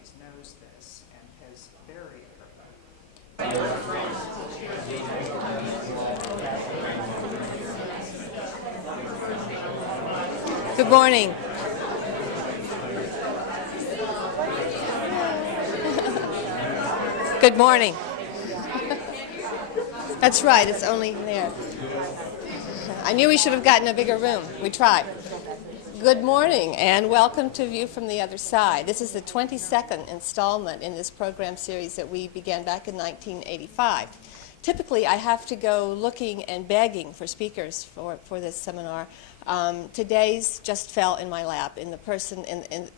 audience knows this and has buried her. Good morning. Good morning. That's right, it's only there. I knew we should have gotten a bigger room. We tried. Good morning and welcome to View from the Other Side. This is the 22nd installment in this program series that we began back in 1985. Typically, I have to go looking and begging for speakers for this seminar. Today's just fell in my lap in the person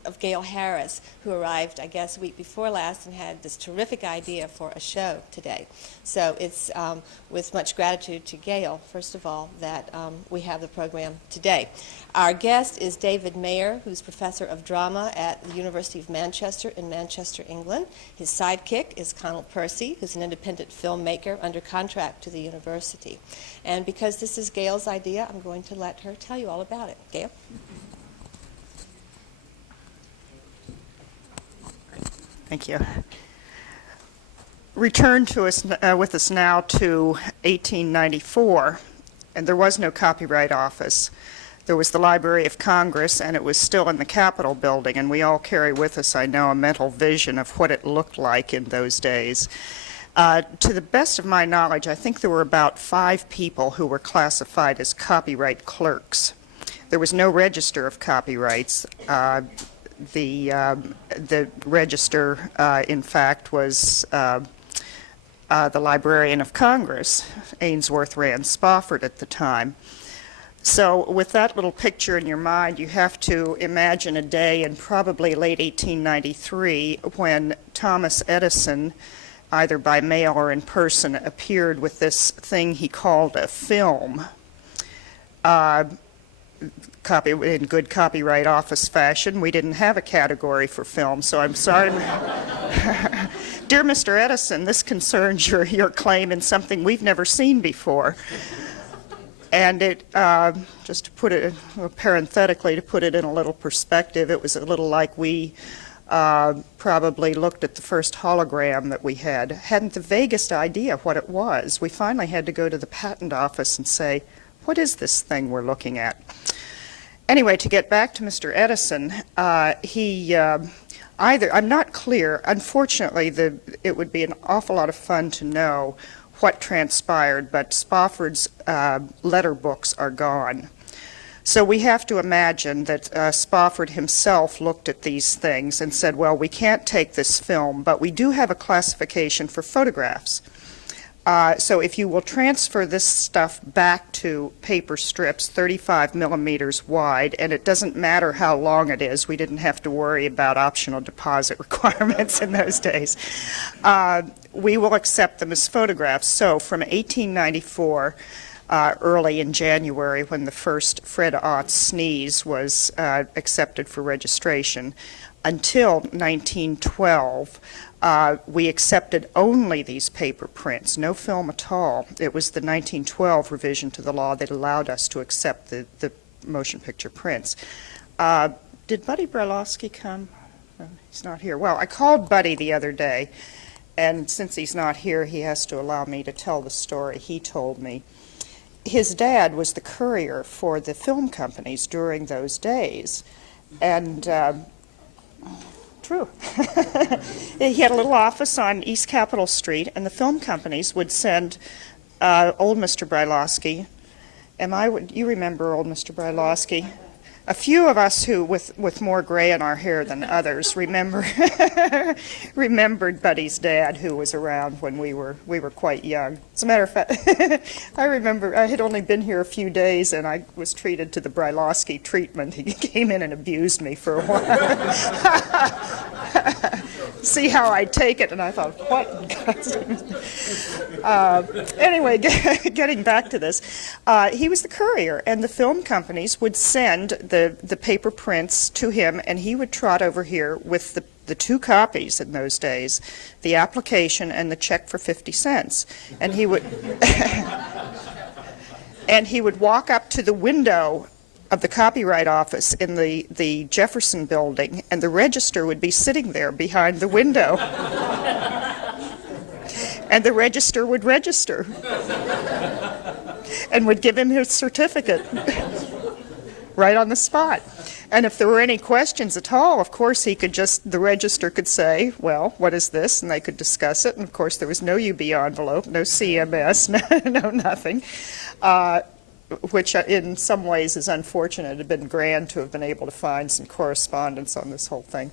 of Gail Harris, who arrived, I guess, a week before last and had this terrific idea for a show today. So it's with much gratitude to Gail, first of all, that we have the program today. Our guest is David Mayer, who's professor of drama at the University of Manchester in Manchester, England. His sidekick is Conal Percy, who's an independent filmmaker under contract to the university. And because this is Gail's idea, I'm going to let her tell you all about it. Gail? Thank you. Return to us with us now to 1894, and there was no Copyright Office. There was the Library of Congress, and it was still in the Capitol building, and we all carry with us, I know, a mental vision of what it looked like in those days. To the best of my knowledge, I think there were about 5 people who were classified as copyright clerks. There was no register of copyrights. The register, in fact, was the Librarian of Congress, Ainsworth Rand Spofford at the time. So with that little picture in your mind, you have to imagine a day in probably late 1893 when Thomas Edison, either by mail or in person, appeared with this thing he called a film. In good Copyright Office fashion, we didn't have a category for film, so I'm sorry. Dear Mr. Edison, this concerns your claim in something we've never seen before. And it, just to put it, parenthetically, to put it in a little perspective, it was a little like we probably looked at the first hologram that we had. Hadn't the vaguest idea what it was. We finally had to go to the patent office and say, what is this thing we're looking at? Anyway, to get back to Mr. Edison, I'm not clear. Unfortunately, it would be an awful lot of fun to know what transpired, but Spofford's letter books are gone. So we have to imagine that Spofford himself looked at these things and said, well, we can't take this film, but we do have a classification for photographs. So if you will transfer this stuff back to paper strips, 35 millimeters wide, and it doesn't matter how long it is, we didn't have to worry about optional deposit requirements in those days, we will accept them as photographs. So from 1894, early in January, when the first Fred Ott sneeze was accepted for registration, until 1912, we accepted only these paper prints, no film at all. It was the 1912 revision to the law that allowed us to accept the motion picture prints. Did Buddy Brylowski come? No, he's not here. Well, I called Buddy the other day, and since he's not here, he has to allow me to tell the story he told me. His dad was the courier for the film companies during those days, and true. He had a little office on East Capitol Street, and the film companies would send old Mr. Brylowski. You remember old Mr. Brylowski? A few of us who, with more gray in our hair than others, remembered Buddy's dad, who was around when we were quite young. As a matter of fact, I remember I had only been here a few days, and I was treated to the Brylowski treatment. He came in and abused me for a while. See how I take it, and I thought, what? Anyway, getting back to this, he was the courier, and the film companies would send the paper prints to him, and he would trot over here with the 2 copies in those days, the application and the check for 50 cents. And he would and he would walk up to the window of the Copyright Office in the Jefferson Building, and the register would be sitting there behind the window. And the register would register and would give him his certificate right on the spot. And if there were any questions at all, of course, the register could say, well, what is this? And they could discuss it. And of course, there was no UB envelope, no CMS, no nothing, which in some ways is unfortunate. It had been grand to have been able to find some correspondence on this whole thing.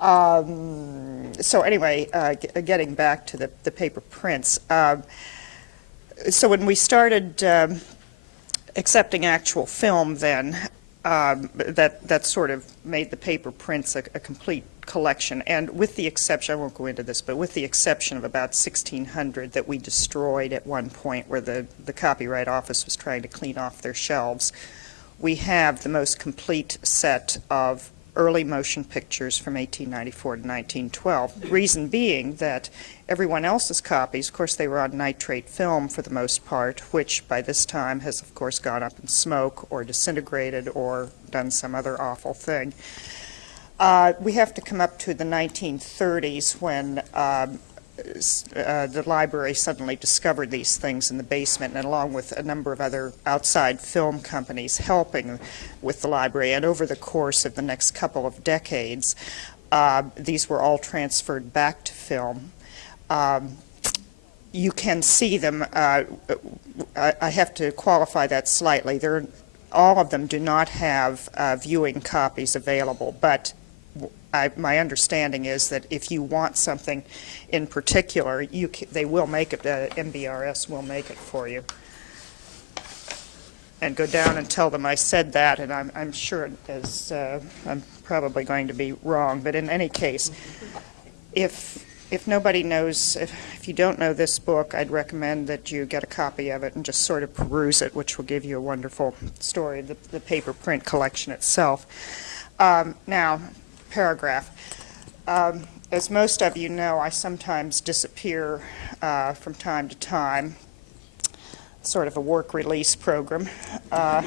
So anyway, getting back to the paper prints. So when we started accepting actual film then, that sort of made the paper prints a complete collection. And with the exception, I won't go into this, but with the exception of about 1,600 that we destroyed at one point where the Copyright Office was trying to clean off their shelves, we have the most complete set of early motion pictures from 1894 to 1912. Reason being that everyone else's copies, of course, they were on nitrate film for the most part, which by this time has, of course, gone up in smoke or disintegrated or done some other awful thing. We have to come up to the 1930s when the library suddenly discovered these things in the basement, and along with a number of other outside film companies helping with the library. And over the course of the next couple of decades, these were all transferred back to film. You can see them. I have to qualify that slightly. All of them do not have viewing copies available, but my understanding is that if you want something in particular, they will make it, MBRS will make it for you. And go down and tell them I said that, and I'm sure I'm probably going to be wrong, but in any case, if nobody knows, if you don't know this book, I'd recommend that you get a copy of it and just sort of peruse it, which will give you a wonderful story of the paper print collection itself. Now, paragraph. As most of you know, I sometimes disappear from time to time, sort of a work release program. I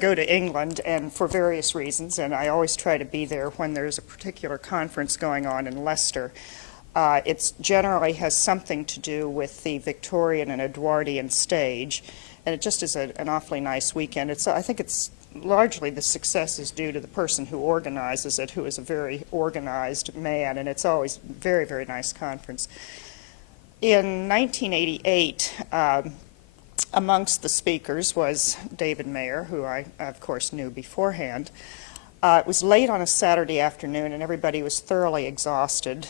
go to England, and for various reasons, and I always try to be there when there's a particular conference going on in Leicester. It generally has something to do with the Victorian and Edwardian stage, and it just is an awfully nice weekend. I think it's largely the success is due to the person who organizes it, who is a very organized man, and it's always a very, very nice conference. In 1988, amongst the speakers was David Mayer, who I, of course, knew beforehand. It was late on a Saturday afternoon, and everybody was thoroughly exhausted.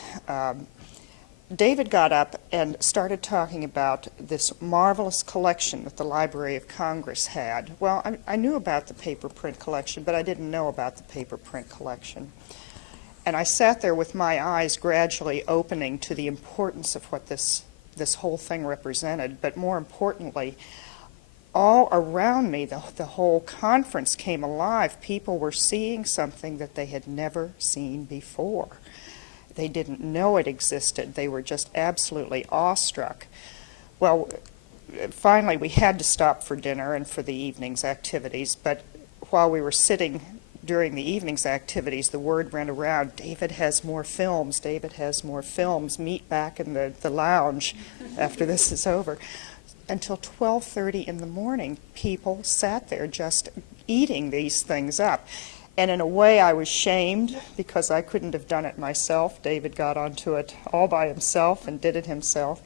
David got up and started talking about this marvelous collection that the Library of Congress had. Well, I knew about the paper print collection, but I didn't know about the paper print collection. And I sat there with my eyes gradually opening to the importance of what this whole thing represented. But more importantly, all around me, the whole conference came alive. People were seeing something that they had never seen before. They didn't know it existed. They were just absolutely awestruck. Well, finally, we had to stop for dinner and for the evening's activities, but while we were sitting during the evening's activities, the word went around, David has more films, David has more films, meet back in the lounge after this is over. Until 12:30 in the morning, people sat there just eating these things up. And in a way, I was shamed because I couldn't have done it myself. David got onto it all by himself and did it himself.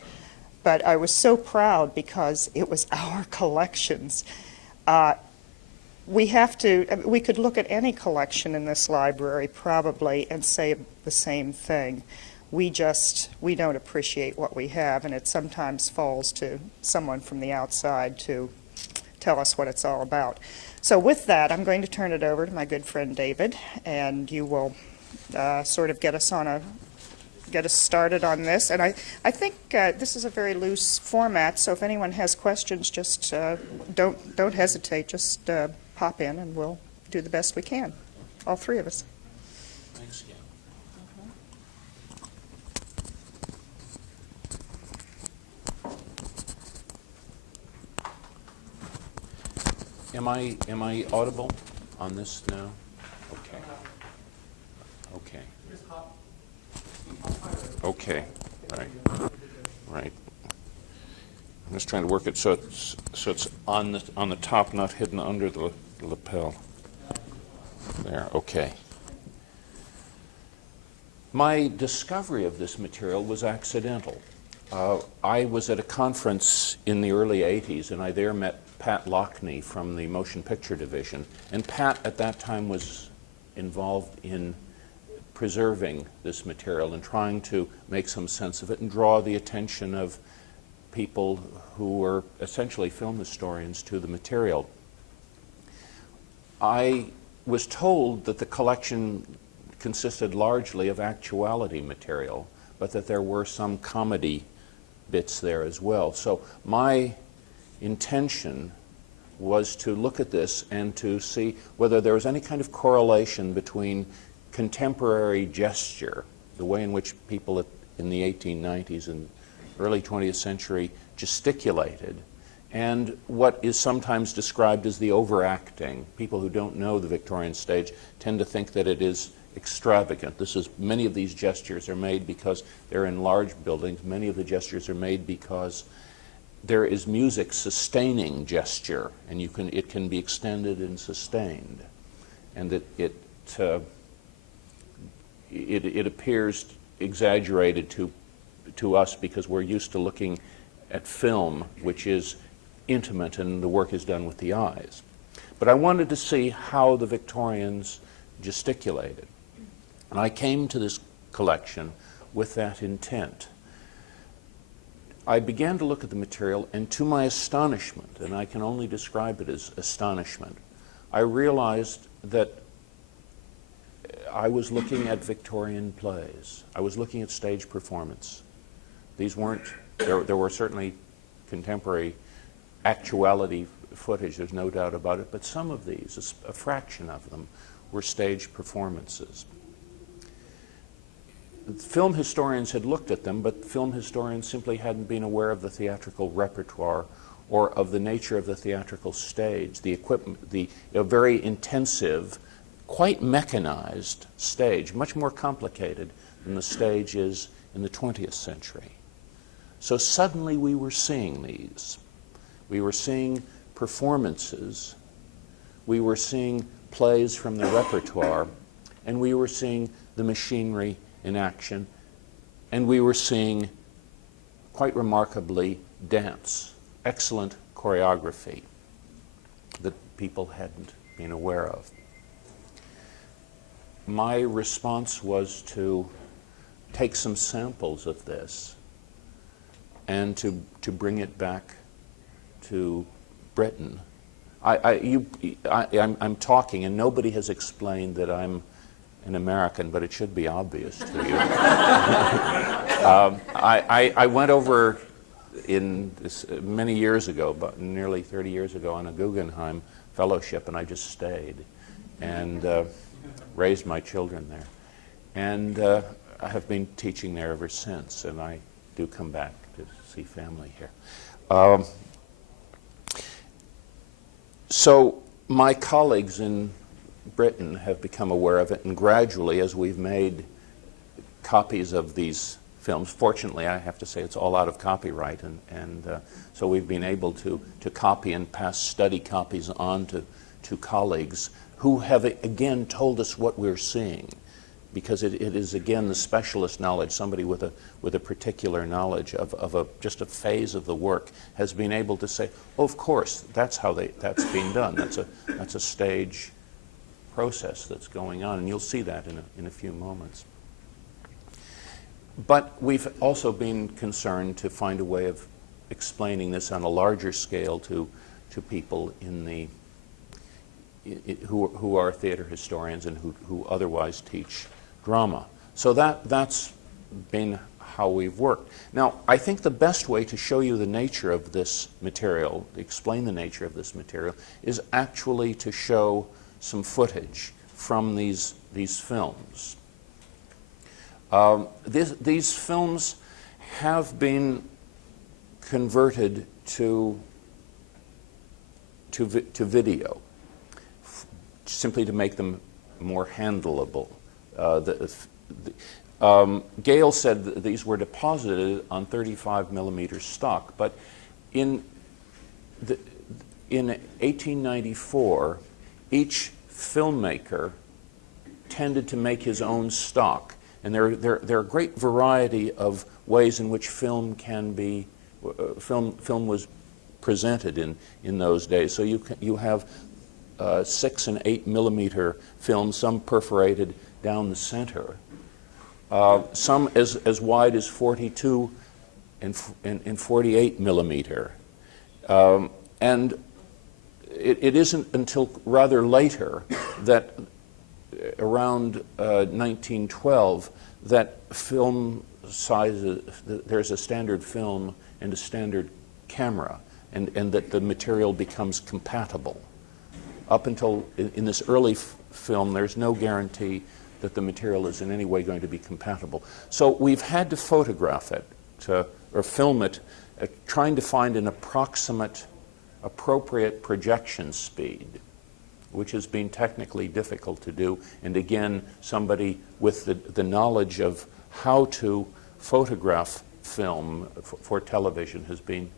But I was so proud because it was our collections. We could look at any collection in this library probably and say the same thing. We don't appreciate what we have, and it sometimes falls to someone from the outside to tell us what it's all about. So with that, I'm going to turn it over to my good friend David, and you will sort of get us started on this. And I think this is a very loose format, so if anyone has questions, just don't hesitate. Just pop in, and we'll do the best we can, all three of us. Thanks, Kim. Am I audible on this now? Okay. Okay. Okay. Right. I'm just trying to work it so it's on the top, not hidden under the lapel. There. Okay. My discovery of this material was accidental. I was at a conference in the early 80s, and I there met Pat Lockney from the Motion Picture Division. And Pat, at that time, was involved in preserving this material and trying to make some sense of it and draw the attention of people who were essentially film historians to the material. I was told that the collection consisted largely of actuality material, but that there were some comedy bits there as well. So my intention was to look at this and to see whether there was any kind of correlation between contemporary gesture, the way in which people in the 1890s and early 20th century gesticulated, and what is sometimes described as the overacting. People who don't know the Victorian stage tend to think that it is extravagant. Many of these gestures are made because they're in large buildings. Many of the gestures are made because there is music sustaining gesture, and it can be extended and sustained, and that it appears exaggerated to us because we're used to looking at film, which is intimate and the work is done with the eyes. But I wanted to see how the Victorians gesticulated. And I came to this collection with that intent. I began to look at the material, and to my astonishment, and I can only describe it as astonishment, I realized that I was looking at Victorian plays. I was looking at stage performance. These weren't, there were certainly contemporary actuality footage, there's no doubt about it, but some of these, a fraction of them, were stage performances. Film historians had looked at them, but film historians simply hadn't been aware of the theatrical repertoire or of the nature of the theatrical stage, the equipment, a very intensive, quite mechanized stage, much more complicated than the stage is in the 20th century. So suddenly we were seeing these. We were seeing performances, we were seeing plays from the repertoire, and we were seeing the machinery in action, and we were seeing, quite remarkably, dance, excellent choreography that people hadn't been aware of. My response was to take some samples of this and to bring it back to Britain. I'm talking, and nobody has explained that I'm an American, but it should be obvious to you. I went over many years ago, about nearly 30 years ago, on a Guggenheim fellowship, and I just stayed and raised my children there. And I have been teaching there ever since, and I do come back to see family here. So my colleagues in Britain have become aware of it, and gradually, as we've made copies of these films, fortunately I have to say it's all out of copyright, and so we've been able to copy and pass study copies on to colleagues who have again told us what we're seeing, because it is again the specialist knowledge. Somebody with a particular knowledge of just a phase of the work has been able to say, oh, of course, that's how that's being done. That's a stage process that's going on, and you'll see that in a few moments. But we've also been concerned to find a way of explaining this on a larger scale to people who are theater historians and who otherwise teach drama. So that's been how we've worked. Now, I think the best way to show you the nature of this material, explain the nature of this material, is actually to show some footage from these films. These films have been converted to to video, simply to make them more handleable. Gale said that these were deposited on 35 millimeter stock, but in 1894, each filmmaker tended to make his own stock, and there are a great variety of ways in which film can be film was presented in those days. So you have 6 and 8 millimeter film, some perforated down the center, some as wide as 42 and 48 millimeter, and it isn't until rather later that around 1912 that film sizes, there's a standard film and a standard camera, and that the material becomes compatible. Up until in this early film, there's no guarantee that the material is in any way going to be compatible. So we've had to photograph it or film it, trying to find an appropriate projection speed, which has been technically difficult to do. And again, somebody with the knowledge of how to photograph film for television has been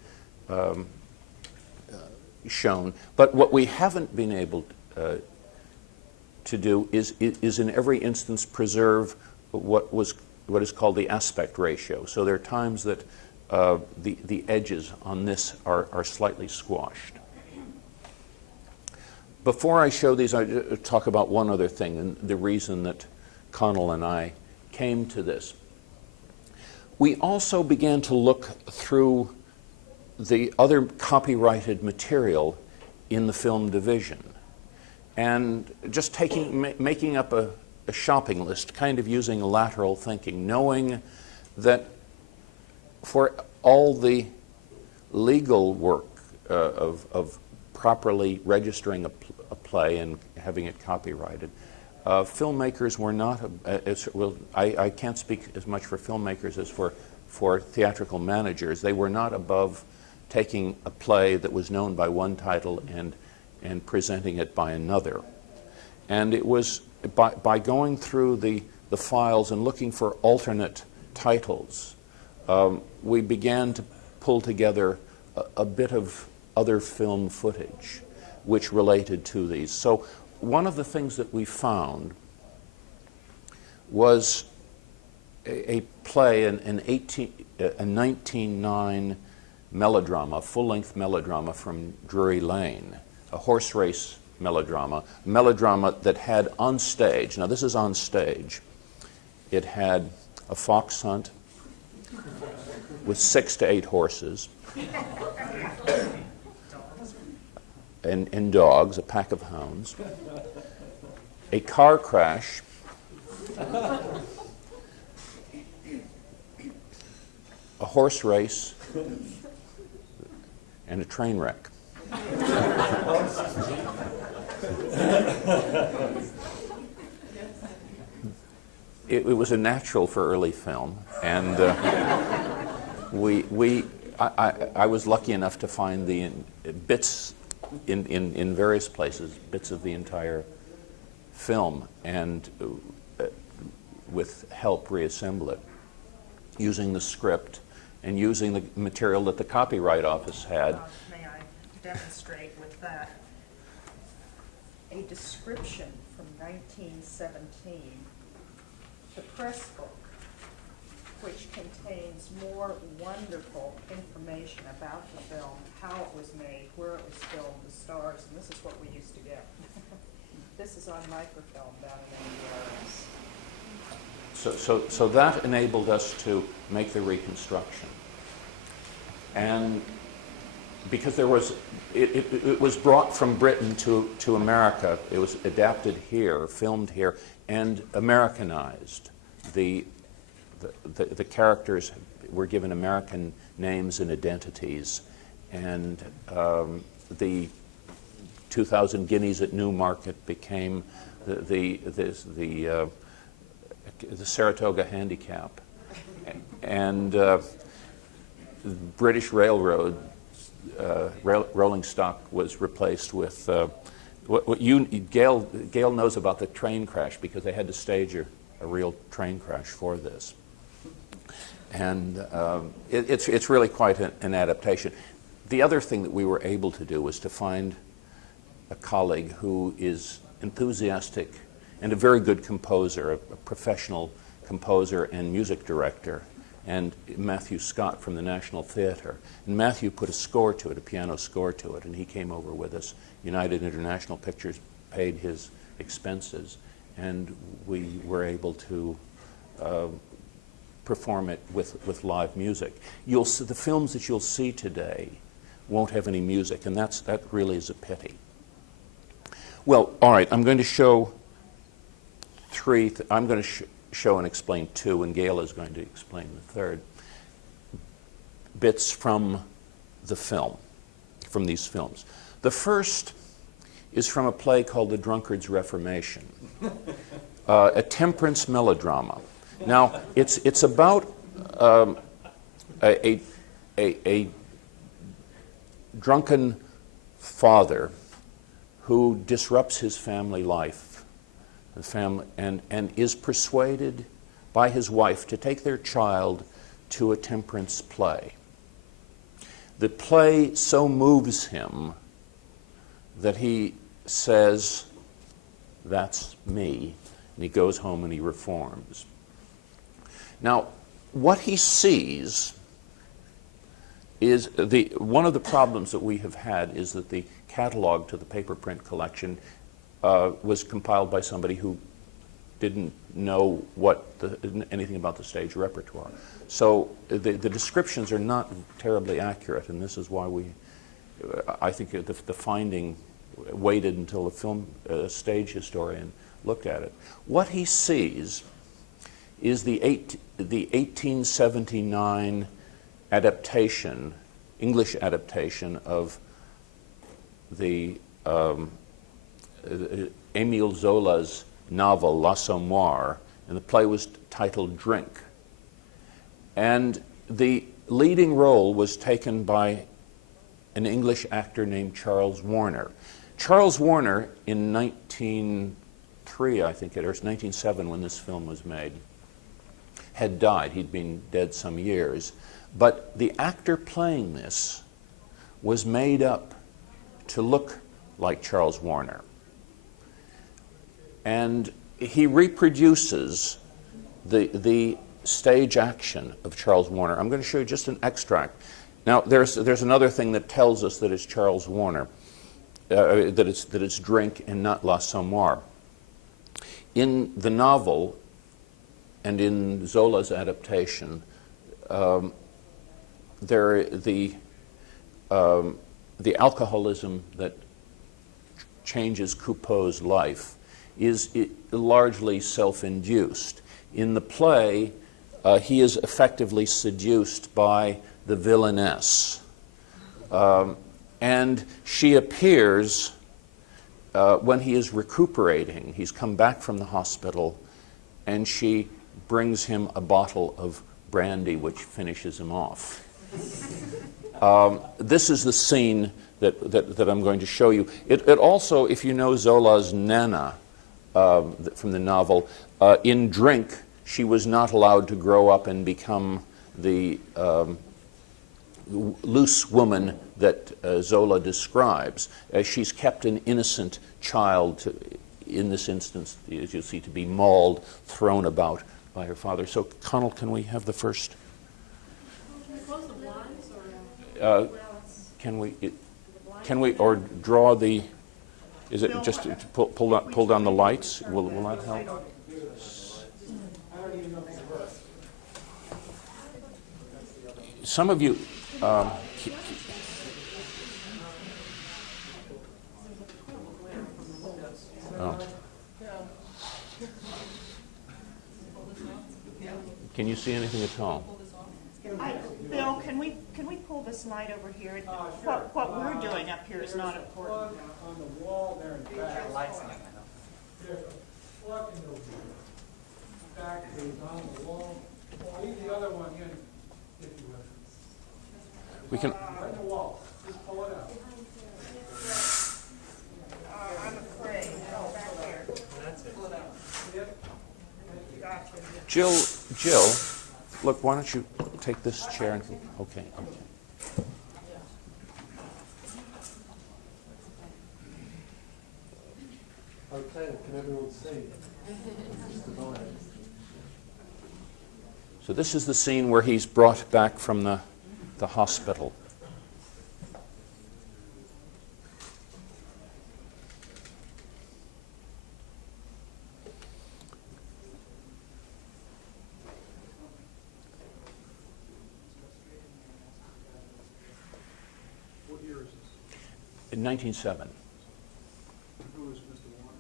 shown. But what we haven't been able to do is in every instance preserve what is called the aspect ratio. So there are times that the edges on this are slightly squashed. Before I show these, I talk about one other thing, and the reason that Connell and I came to this. We also began to look through the other copyrighted material in the film division, and just making up a shopping list, kind of using lateral thinking, knowing that for all the legal work of properly registering a play and having it copyrighted, filmmakers were not, I can't speak as much for filmmakers as for theatrical managers. They were not above taking a play that was known by one title and presenting it by another. And it was by going through the files and looking for alternate titles, we began to pull together a bit of other film footage which related to these. So one of the things that we found was a play, a 1909 melodrama, full-length melodrama from Drury Lane, a horse race melodrama that had on stage, now this is on stage, it had a fox hunt with 6 to 8 horses, and dogs, a pack of hounds, a car crash, a horse race, and a train wreck. It was a natural for early film, and I was lucky enough to find the bits in various places, bits of the entire film, and with help reassemble it, using the script and using the material that the Copyright Office had. May I demonstrate with that? A description from 1917, the press book, which contains more wonderful information about the film, how it was made, where it was filmed, the stars, and this is what we used to get. This is on microfilm down in NDRS. So that enabled us to make the reconstruction. And because there was, it was brought from Britain to America, it was adapted here, filmed here, and Americanized. The characters were given American names and identities, and the 2,000 guineas at Newmarket became the Saratoga Handicap, and British Railroad rolling stock was replaced with Gail knows about the train crash, because they had to stage a real train crash for this. And it's really quite an adaptation. The other thing that we were able to do was to find a colleague who is enthusiastic and a very good composer, a professional composer and music director, and Matthew Scott from the National Theatre. And Matthew put a score to it, a piano score to it, and he came over with us. United International Pictures paid his expenses, and we were able to perform it with live music. You'll see, the films that you'll see today won't have any music, and that really is a pity. Well, all right, I'm going to show I'm going to show and explain two, and Gail is going to explain the third, bits from the film, from these films. The first is from a play called The Drunkard's Reformation, a temperance melodrama. Now, it's about a drunken father who disrupts his family life, and is persuaded by his wife to take their child to a temperance play. The play so moves him that he says, "That's me," and he goes home and he reforms. Now, what he sees is one of the problems that we have had is that the catalog to the paper print collection was compiled by somebody who didn't know anything about the stage repertoire. So the descriptions are not terribly accurate, and this is why I think the finding waited until a stage historian looked at it. What he sees is the 1879 adaptation, English adaptation of the Émile Zola's novel L'Assommoir, and the play was titled Drink. And the leading role was taken by an English actor named Charles Warner. Charles Warner, in 1903, I think it was 1907 when this film was made, had died. He'd been dead some years. But the actor playing this was made up to look like Charles Warner. And he reproduces the stage action of Charles Warner. I'm going to show you just an extract. Now, there's another thing that tells us that it's Charles Warner, that it's Drink and not L'Assommoir. In the novel and in Zola's adaptation, the alcoholism that changes Coupeau's life is largely self-induced. In the play, he is effectively seduced by the villainess. And she appears when he is recuperating. He's come back from the hospital, and she brings him a bottle of brandy, which finishes him off. This is the scene that I'm going to show you. It also, if you know Zola's Nana from the novel, in Drink, she was not allowed to grow up and become the loose woman that Zola describes. She's kept an innocent child, in this instance, as you'll see, to be mauled, thrown about by her father. So, Connell, can we have the first? Can we close the blinds, or Can we, or draw the? Is it just to pull down the lights? Will that help? Some of you. Oh. Can you see anything at all? Bill, can we pull this light over here? What we're doing up here is not important. On the wall there in back. There's a plug in the back that is on the wall. Leave the other one in, if you will. We can. Right in the wall. Just Jill, look, why don't you take this chair? And, okay. Okay, can everyone see? So this is the scene where he's brought back from the hospital. What year is this? In 1907. Who is Mr. Warner?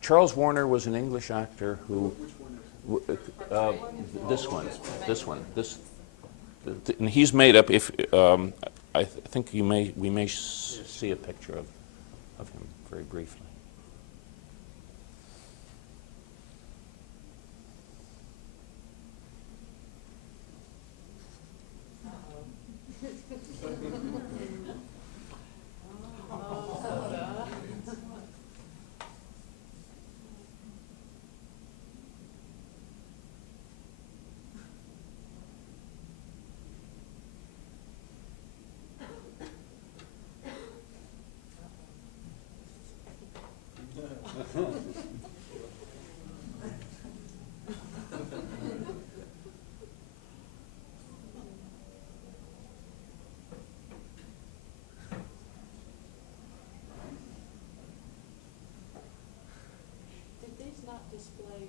Charles Warner was an English actor who... Which one is it? This one, and he's made up. If I think we may see a picture of him very briefly. Did these not display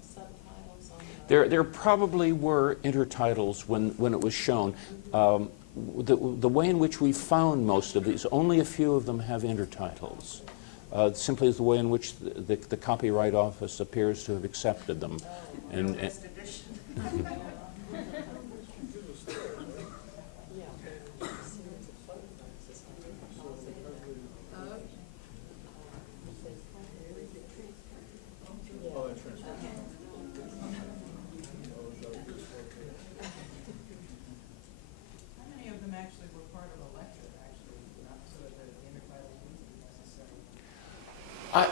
subtitles on There probably were intertitles when it was shown. The way in which we found most of these, only a few of them have intertitles. Simply as the way in which the Copyright Office appears to have accepted them. And How many of them actually were part of a lecture, actually, not so that the intertitles wouldn't be necessary?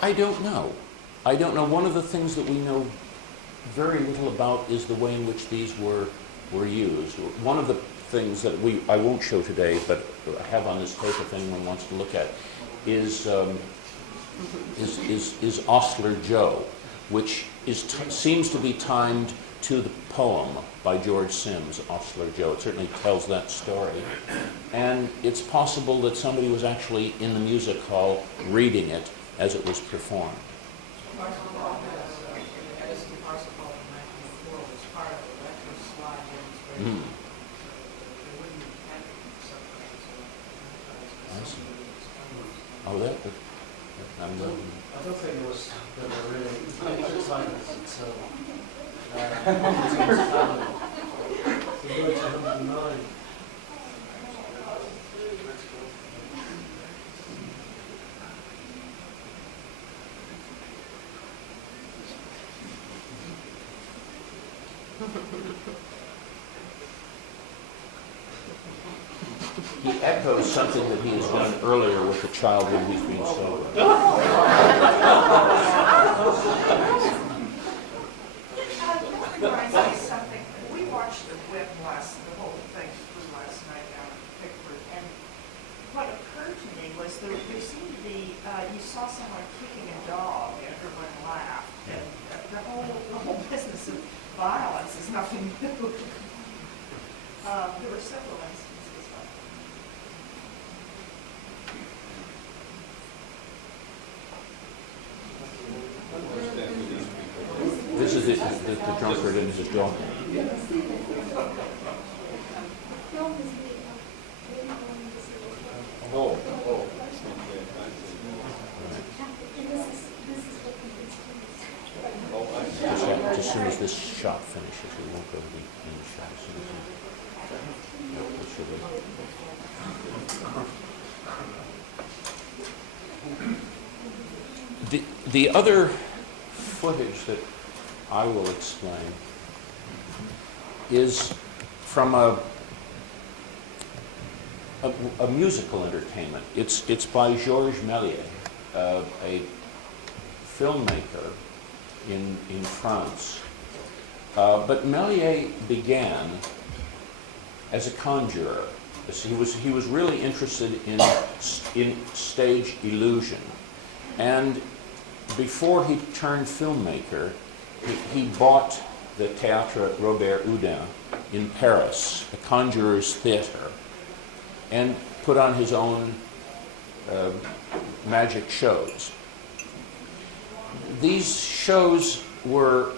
I don't know. I don't know. One of the things that we know very little about is the way in which these were used. One of the things that I won't show today, but I have on this tape if anyone wants to look at, is Ostler Joe, which seems to be timed to the poem by George Sims, Ostler Joe. It certainly tells that story. And it's possible that somebody was actually in the music hall reading it as it was performed. Edison Parsifal in 1904 was part of the lecture slide demonstration. They wouldn't have had subtitles. I see. Oh, I'm not. I don't think it was really intertitles until the words 109. He echoes something that he has done earlier with the child when he's been sober. Reminds me of something. We watched the whole thing through last night down at Pickford, and what occurred to me was there seemed to be, you saw someone kicking a dog and everyone laughed, and the whole business of violence is nothing new. There were several instances like that. This is the drunkard and his dog. Just as soon as this shot finishes, we won't go to the end shot. As soon as the other footage that I will explain is from a musical entertainment. It's by Georges Méliès, a filmmaker in France, But Méliès began as a conjurer. He was really interested in stage illusion. And before he turned filmmaker, he bought the Théâtre Robert Houdin in Paris, a conjurer's theater, and put on his own magic shows. These shows were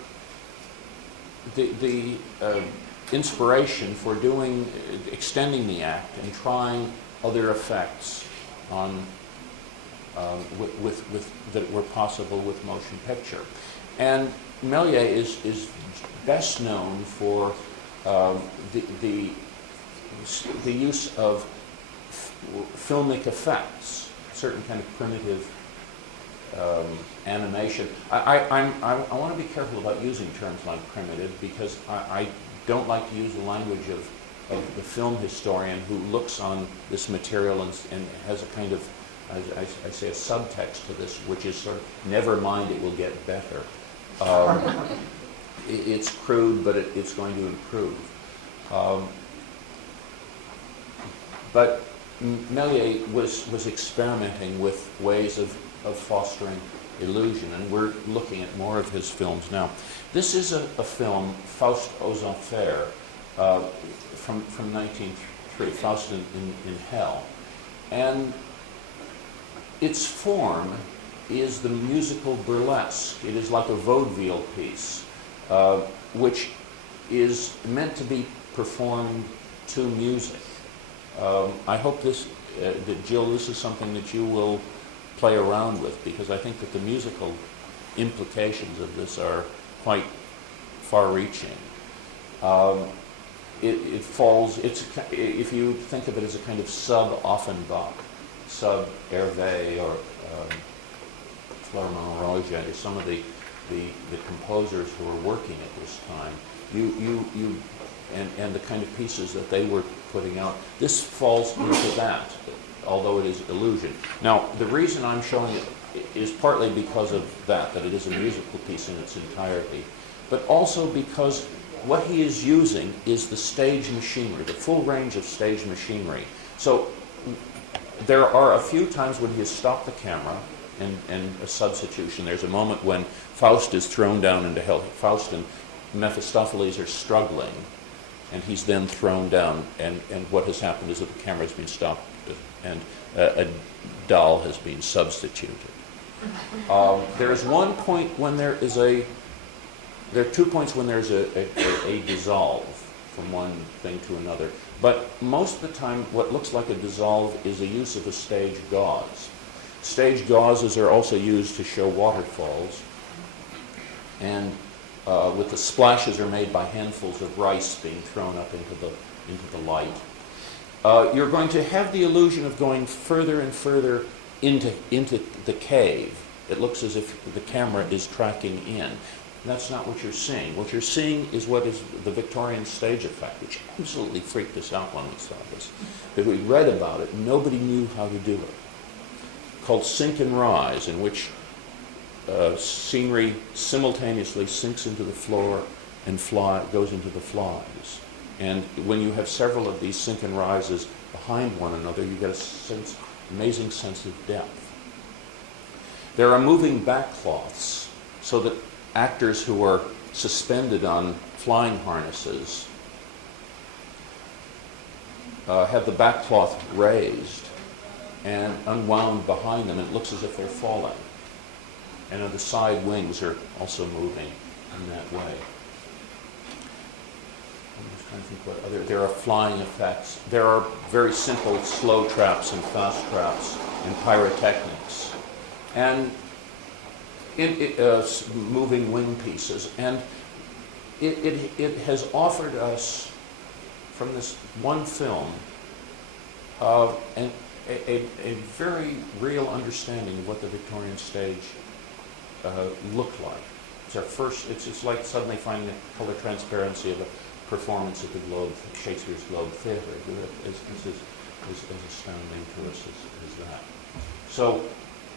the inspiration for extending the act and trying other effects on that were possible with motion picture. And Méliès is best known for the use of filmic effects, certain kind of primitive animation. I want to be careful about using terms like primitive, because I don't like to use the language of the film historian who looks on this material and has a kind of, I say, a subtext to this, which is sort of, never mind, it will get better. It's crude, but it's going to improve. But Méliès was experimenting with ways of fostering illusion, and we're looking at more of his films now. This is a film, Faust aux Enfers, from 1903, Faust in Hell. And its form is the musical burlesque. It is like a vaudeville piece, which is meant to be performed to music. I hope that Jill, this is something that you will play around with, because I think that the musical implications of this are quite far-reaching. It falls, if you think of it as a kind of sub-Offenbach, sub-Hervé, or Florimond Roger, some of the composers who were working at this time, and the kind of pieces that they were putting out. This falls into that, although it is illusion. Now, the reason I'm showing it is partly because of that it is a musical piece in its entirety, but also because what he is using is the stage machinery, the full range of stage machinery. So there are a few times when he has stopped the camera and a substitution. There's a moment when Faust is thrown down into hell. Faust and Mephistopheles are struggling, and he's then thrown down, and what has happened is that the camera has been stopped and a doll has been substituted. There is one point when there are 2 points when there's a dissolve from one thing to another. But most of the time, what looks like a dissolve is a use of a stage gauze. Stage gauzes are also used to show waterfalls, and with the splashes are made by handfuls of rice being thrown up into the light. You're going to have the illusion of going further and further into the cave. It looks as if the camera is tracking in. That's not what you're seeing. What you're seeing is what is the Victorian stage effect, which absolutely freaked us out when we saw this. But we read about it, nobody knew how to do it. Called sink and rise, in which scenery simultaneously sinks into the floor and goes into the flies. And when you have several of these sink and rises behind one another, you get amazing sense of depth. There are moving backcloths, so that actors who are suspended on flying harnesses have the backcloth raised and unwound behind them. It looks as if they're falling. And the side wings are also moving in that way. I'm just trying to think what other. There are flying effects. There are very simple slow traps and fast traps and pyrotechnics. And moving wing pieces. And it has offered us, from this one film, a very real understanding of what the Victorian stage looked like. It's our first. It's like suddenly finding the color transparency of a performance at the Shakespeare's Globe Theatre. This is as astounding to us as that. So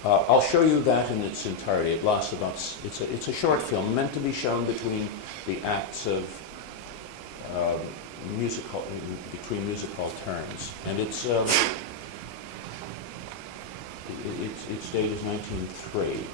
I'll show you that in its entirety. It lasts about, it's a short film meant to be shown between the acts of between musical turns. And its date is 1903.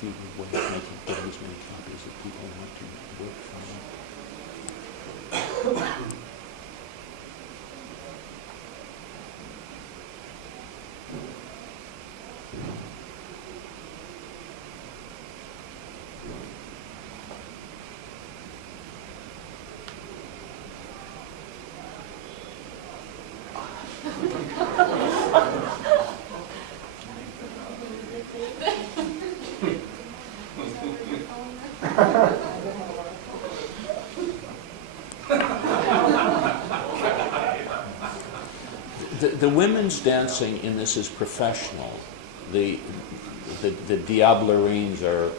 If you would make as many copies that people want to work from. The women's dancing in this is professional. The diablerines are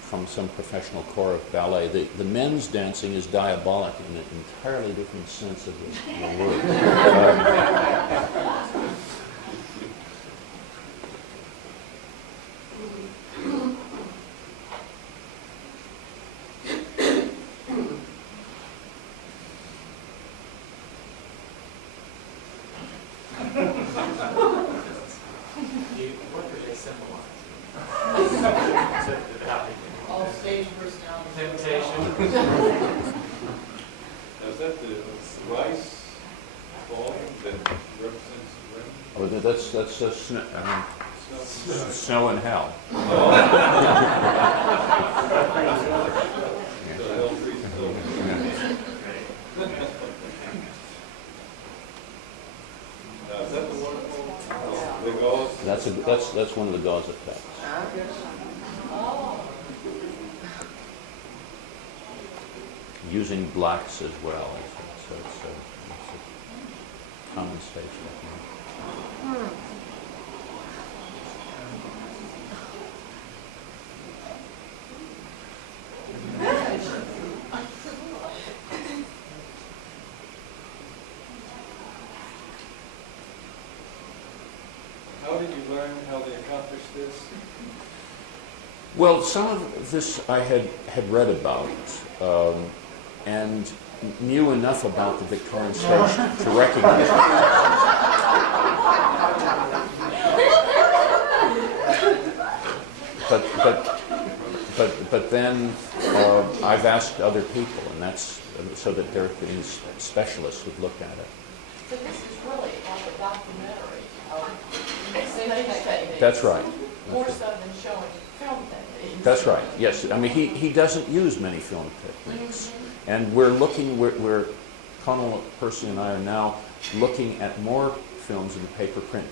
from some professional corps of ballet. The men's dancing is diabolic in an entirely different sense of the word. What do they symbolize? All stage personality. Temptation. Is that the rice ball that represents the rain? Oh, that's snow and hell. The hell trees still. Is that the wonderful, the gauze? That's one of the gauze effects. Using blacks as well. It's a common stage technique. How did you learn how they accomplished this? Well, some of this I had read about and knew enough about the Victorian stage to recognize it. But then I've asked other people, and that's so that there have been specialists who've looked at it. So this is really like a documentary of stage techniques. That's right. More so than showing film techniques. That's right. Yes. I mean, he doesn't use many film techniques, and we're Conal, Percy, and I are now looking at more films in the paper print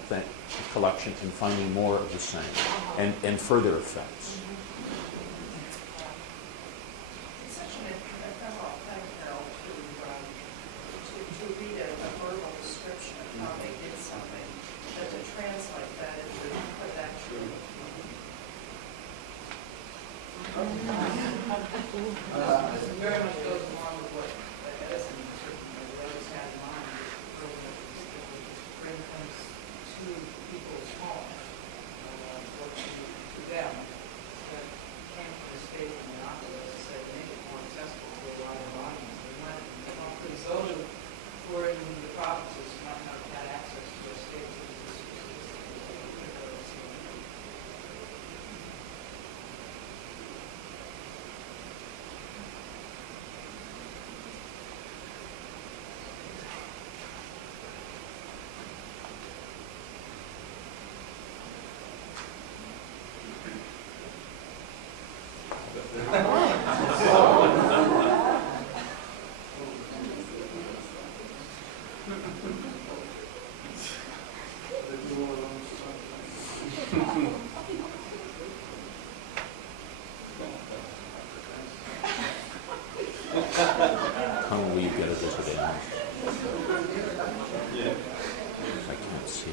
collection and finding more of the same and further effects. It's such an ephemeral thing, Carol, to read a verbal description of how they did something, but to translate that into it very much goes along with what Edison certainly always had in mind, that would bring things to people's homes, or to them, that came from the state and the opera, to say, make it more accessible to a wider audience. We went, because those who were in the provinces might not have had access to the state. Connell, will you get a visit in? I can't see.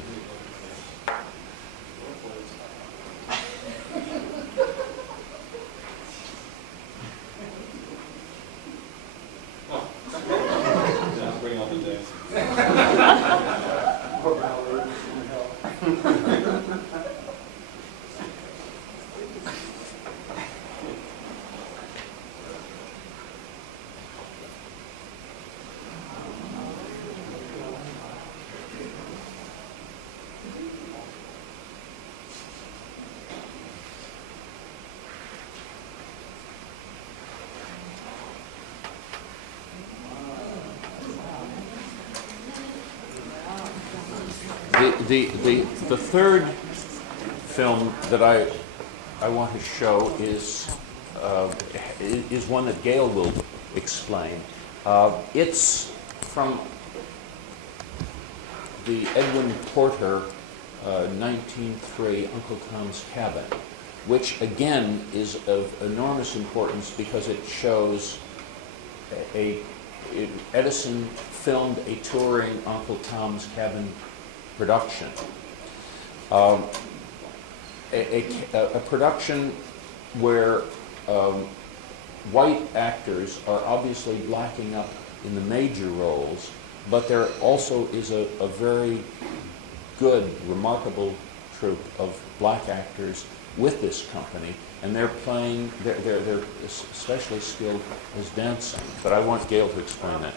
Bring on the dance. The third film that I want to show is one that Gail will explain. It's from the Edwin Porter 1903 Uncle Tom's Cabin, which again is of enormous importance because it shows Edison filmed a touring Uncle Tom's Cabin production. A production where white actors are obviously blacking up in the major roles, but there also is a very good, remarkable troupe of black actors with this company, and they're especially skilled as dancing. But I want Gail to explain that.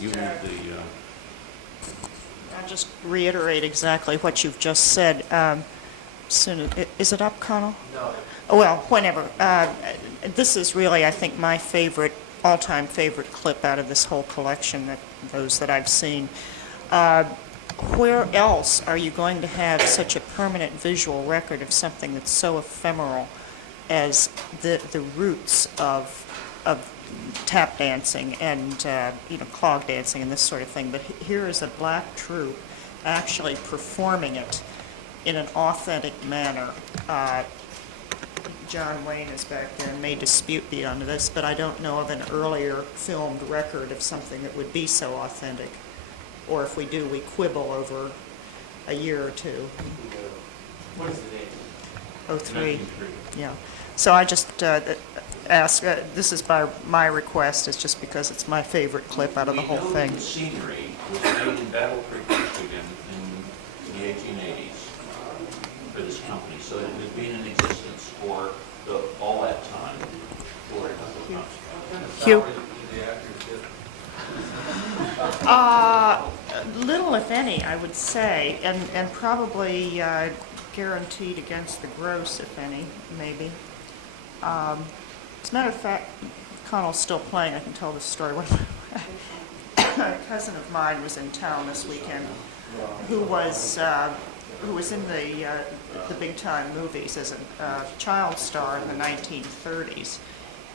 You need the... I'll just reiterate exactly what you've just said. Is it up, Connell? No. Oh, well, whenever. This is really, I think, my favorite, all-time favorite clip out of this whole collection, those that I've seen. Where else are you going to have such a permanent visual record of something that's so ephemeral as the roots of tap dancing and clog dancing and this sort of thing? But here is a black troupe actually performing it in an authentic manner. John Wayne is back there and may dispute me on this, but I don't know of an earlier filmed record of something that would be so authentic. Or if we do, we quibble over a year or two. What is the date? 03. Yeah. So I just ask, this is by my request, it's just because it's my favorite clip out of the whole thing. The scenery was made in Battle Creek, Michigan in the 1880s for this company, so it has been in existence for all that time. Hugh? Little, if any, I would say, and probably guaranteed against the gross, if any, maybe. As a matter of fact, Connell's still playing. I can tell this story. A cousin of mine was in town this weekend, who was in the big time movies as a child star in the 1930s,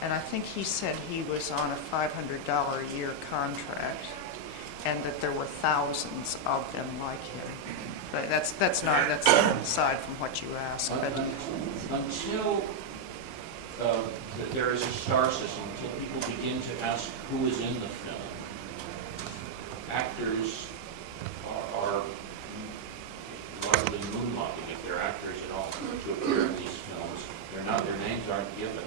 and I think he said he was on a $500 a year contract, and that there were thousands of them like him. But that's aside from what you asked. But Until there is a star system, until people begin to ask who is in the film, actors are largely moonlighting, if they're actors at all, to appear in these films. Their names aren't given.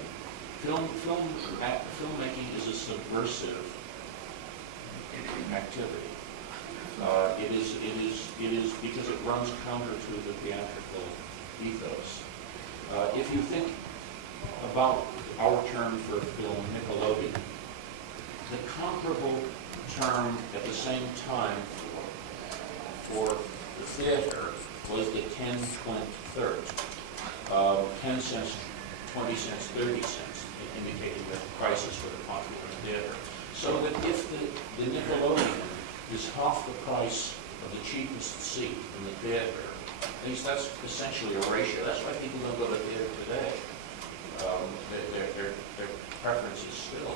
Filmmaking is a subversive activity. It is because it runs counter to the theatrical ethos. If you think about our term for film, Nickelodeon, the comparable term at the same time for the theater was the 10-20-30. 10 cents, 20 cents, 30 cents, indicating the prices for the popular theater. So that if the Nickelodeon is half the price of the cheapest seat in the theater, at least that's essentially a ratio. That's why people don't go to theater today. Their preference is still,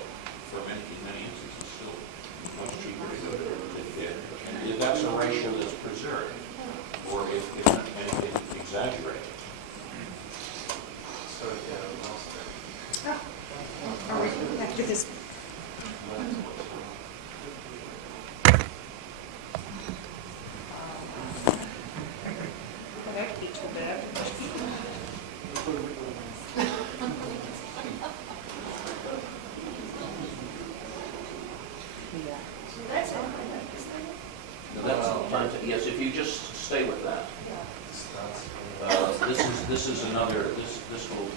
for many instances, still much cheaper to go to the theater. And if that's a ratio that's preserved, or if anything, exaggerated. Are we back to this? Connect each of them. Now that's, yes, if you just stay with that. This is another, this will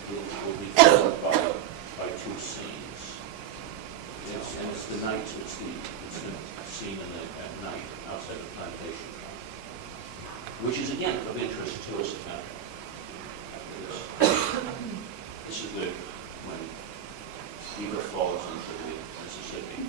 be followed by two scenes. And it's the night, it's the scene at night outside the plantation, which is again of interest to us after this. This is when Eva falls into the Mississippi.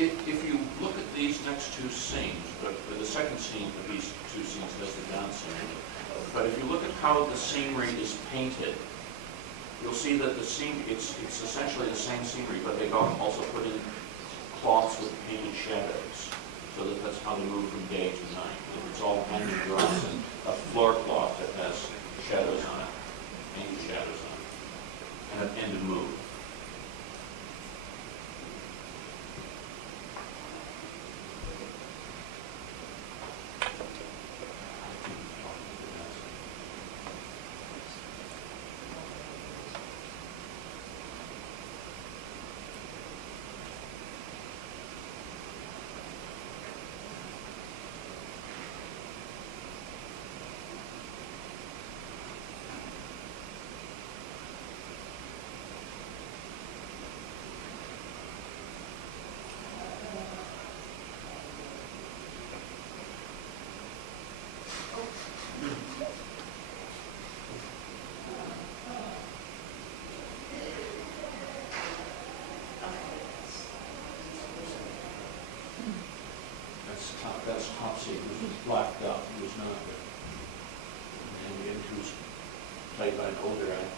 If you look at these next two scenes, but the second scene of these two scenes has the down scene, but if you look at how the scenery is painted, you'll see that the scene, it's essentially the same scenery, but they've also put in cloths with painted shadows, so that that's how they move from day to night. It's all hand drawn and a floor cloth that has shadows on it, painted shadows on it, and a move. That's Topsy, who was blacked out, who was not there. And who was played by an older actress.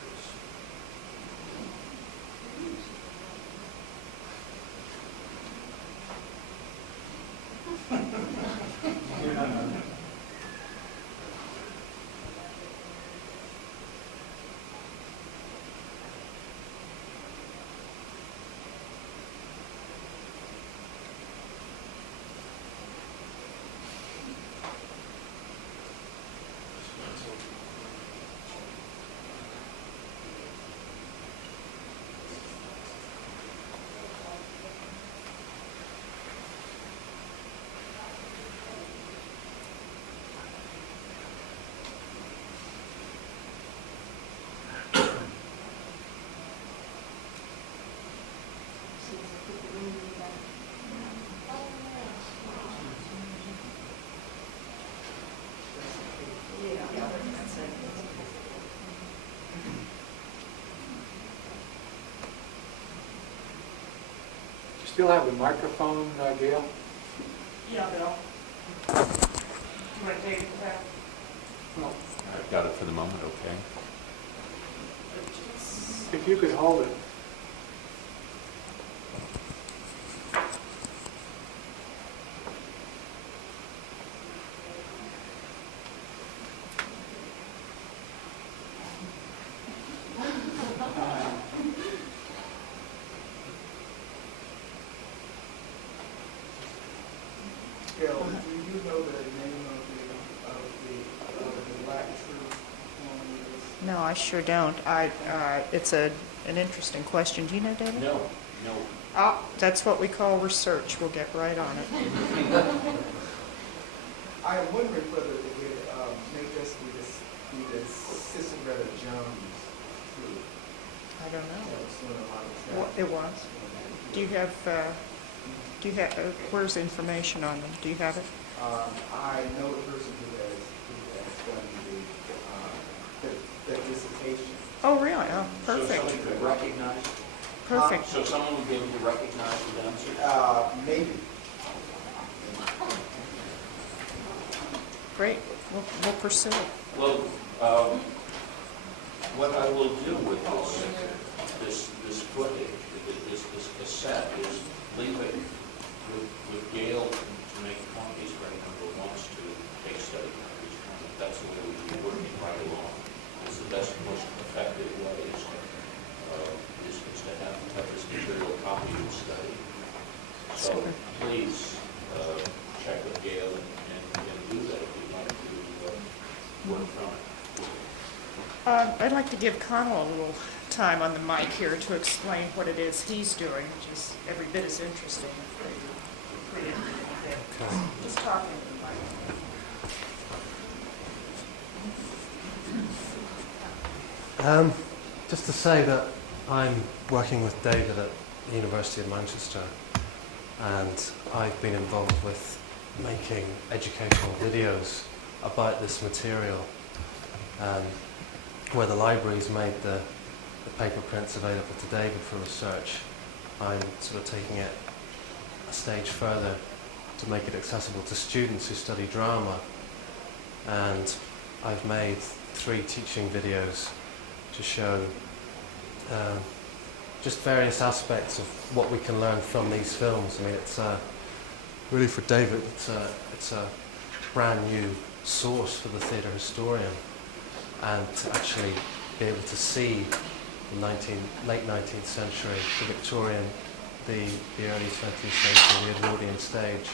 Still have the microphone, Gail? Yeah, Bill. You want to take it back? Well, I've got it for the moment, okay. if you could hold it. Gail, do you know the name of the black troupe performing this? No, I sure don't. It's an interesting question. Do you know, David? No. Ah, that's what we call research. We'll get right on it. I am wondering whether it would make us be the Ciceretta Jones troupe. I don't know. That was doing a lot of What traveling. it was? Do you have, where's the information on them? Do you have it? I know the person who has done the dissertation. Oh, really? Oh, So perfect. someone could recognize, Perfect. so someone would be able to recognize the dancer? Maybe. Great. We'll pursue it. Well, what I will do with this footage, this cassette, is leave it with Gail to make copies for anyone who wants to take study copies from it. That's the way we can be working right along. It's the best, most effective way is to have this material copied and studied. So Super. please check with Gail and do that if you'd like to work from it. I'd like to give Connell a little time on the mic here to explain what it is he's doing, which is every bit as interesting. Just talking to the mic. Just to say that I'm working with David at the University of Manchester, and I've been involved with making educational videos about this material, where the library's made the paper prints available to David for research. I'm sort of taking it a stage further to make it accessible to students who study drama, and I've made 3 teaching videos to show just various aspects of what we can learn from these films. I mean, it's really for David, it's a brand new source for the theatre historian, and to actually be able to see the late 19th century, the Victorian, the early 20th century, the Edwardian stage.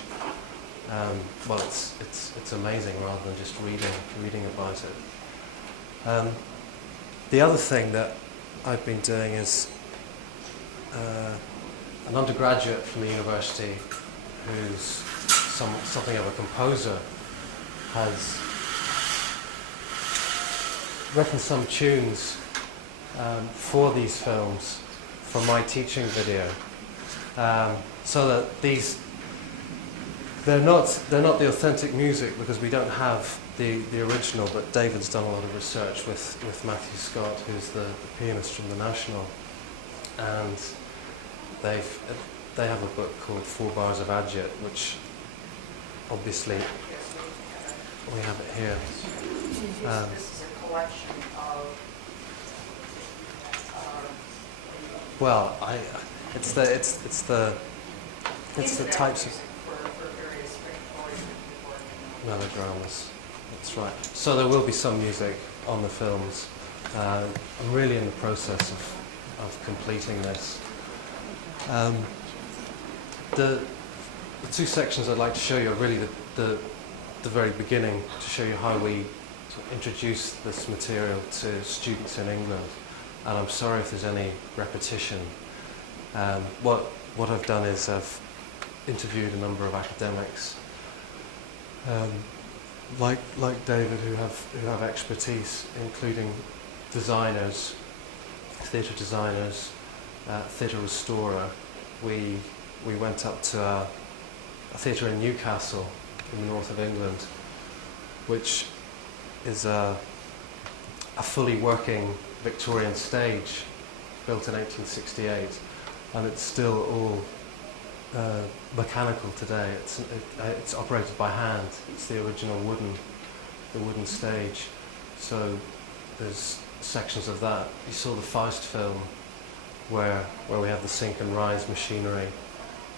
Well, it's amazing rather than just reading about it. The other thing that I've been doing is an undergraduate from the university who's something of a composer has written some tunes for these films for my teaching video, so that they're not the authentic music because we don't have the original, but David's done a lot of research with Matthew Scott, who's the pianist from the National, and they have a book called 4 Bars of Adjit, which obviously we have it here. This is a collection of... Well, it's the types of for various Victorian melodramas. That's right. So there will be some music on the films. I'm really in the process of completing this. The 2 sections I'd like to show you are really the very beginning, to show you how we introduce this material to students in England. And I'm sorry if there's any repetition. What I've done is I've interviewed a number of academics, like David, who have expertise, including designers, theatre designers, theatre restorer. We went up to a theatre in Newcastle, in the north of England, which is a fully working Victorian stage built in 1868, and it's still all mechanical today. It's operated by hand. It's the original wooden stage. So there's sections of that. You saw the Faust film where we have the sink and rise machinery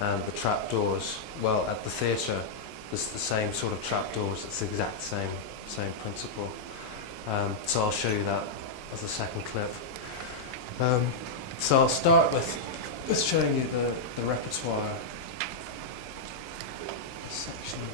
and the trapdoors. Well, at the theatre there's the same sort of trapdoors. It's the exact same principle. So I'll show you that as the second clip. So I'll start with showing you the repertoire section of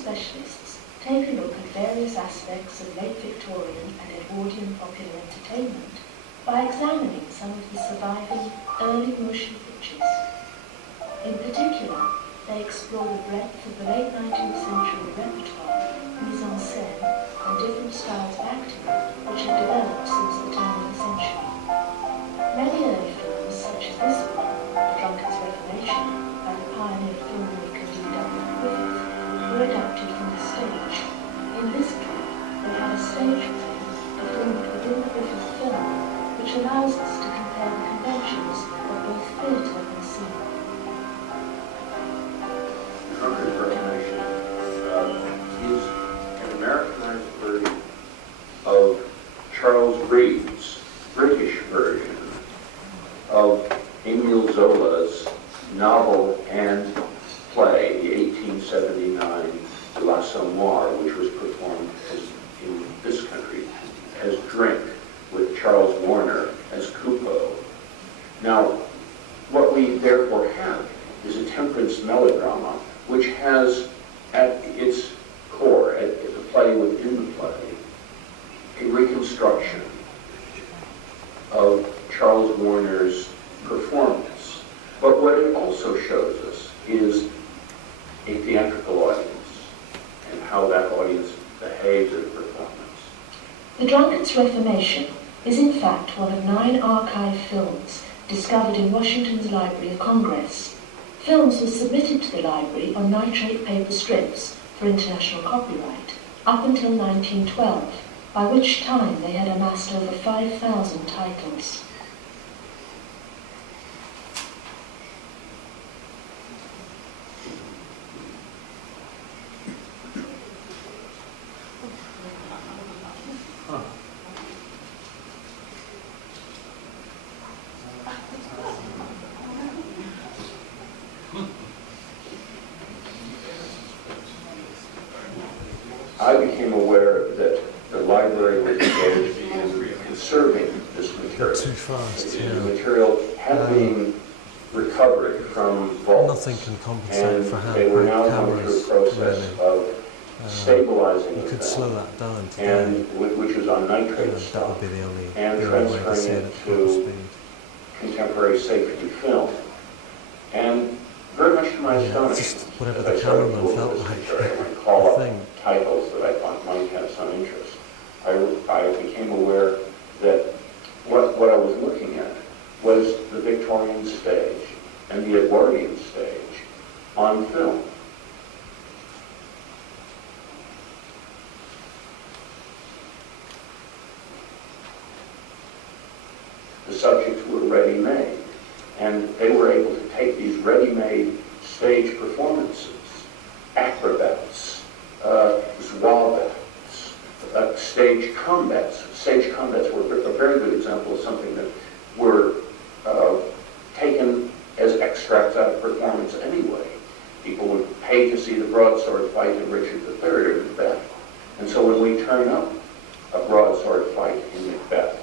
specialists take a look at various aspects of late Victorian and Edwardian popular entertainment by examining some of the surviving early motion pictures. In particular, they explore the breadth of the late 19th century repertoire, mise en scène, and different styles of acting which have developed since the turn of the century. Many early films, such as this one, The Drunkard's Reformation, by the pioneer filmmaker D.W. Griffith, were adapted from the stage. In this clip, they had a stage play performed within the Griffith film, which allows us to compare the conventions of both theatre and cinema. Drunkard's Reformation is an Americanized version of Charles Reade's British version of Émile Zola's novel and play, the 1879 L'Assommoir, which was performed in this country as Drink, with Charles Warner as Coupeau. Now, what we therefore have is a temperance melodrama which has at its core, at the play within the play, a reconstruction of Charles Warner's performance. But what it also shows us is a theatrical audience and how that audience behaves at a performance. The Drunkard's Reformation is in fact one of 9 archive films discovered in Washington's Library of Congress. Films were submitted to the library on nitrate paper strips for international copyright up until 1912, by which time they had amassed over 5,000 titles. I became aware that the library was engaged in conserving this material. Too fast, yeah. The material had been recovered from vaults. Nothing can compensate and for how they were great now going cameras, through a process really. of stabilizing You the could film, slow that down today. and which was on nitrate That stock, would be the only and way to see transferring it it at proper to speed. contemporary safety film. And very much to my Yeah, astonishment, just whatever as the I started cameraman to felt look at like, this material and call I up think. titles that I thought might have some interest, I became aware that what I was looking at was the Victorian stage and the Edwardian stage on film. The subjects were ready-made, and they were able to take these ready-made stage performances, acrobats, zouaves, stage combats. Stage combats were a very good example of something that were taken as extracts out of performance anyway. People would pay to see the broadsword fight in Richard III or Macbeth. And so when we turn up a broadsword fight in Macbeth,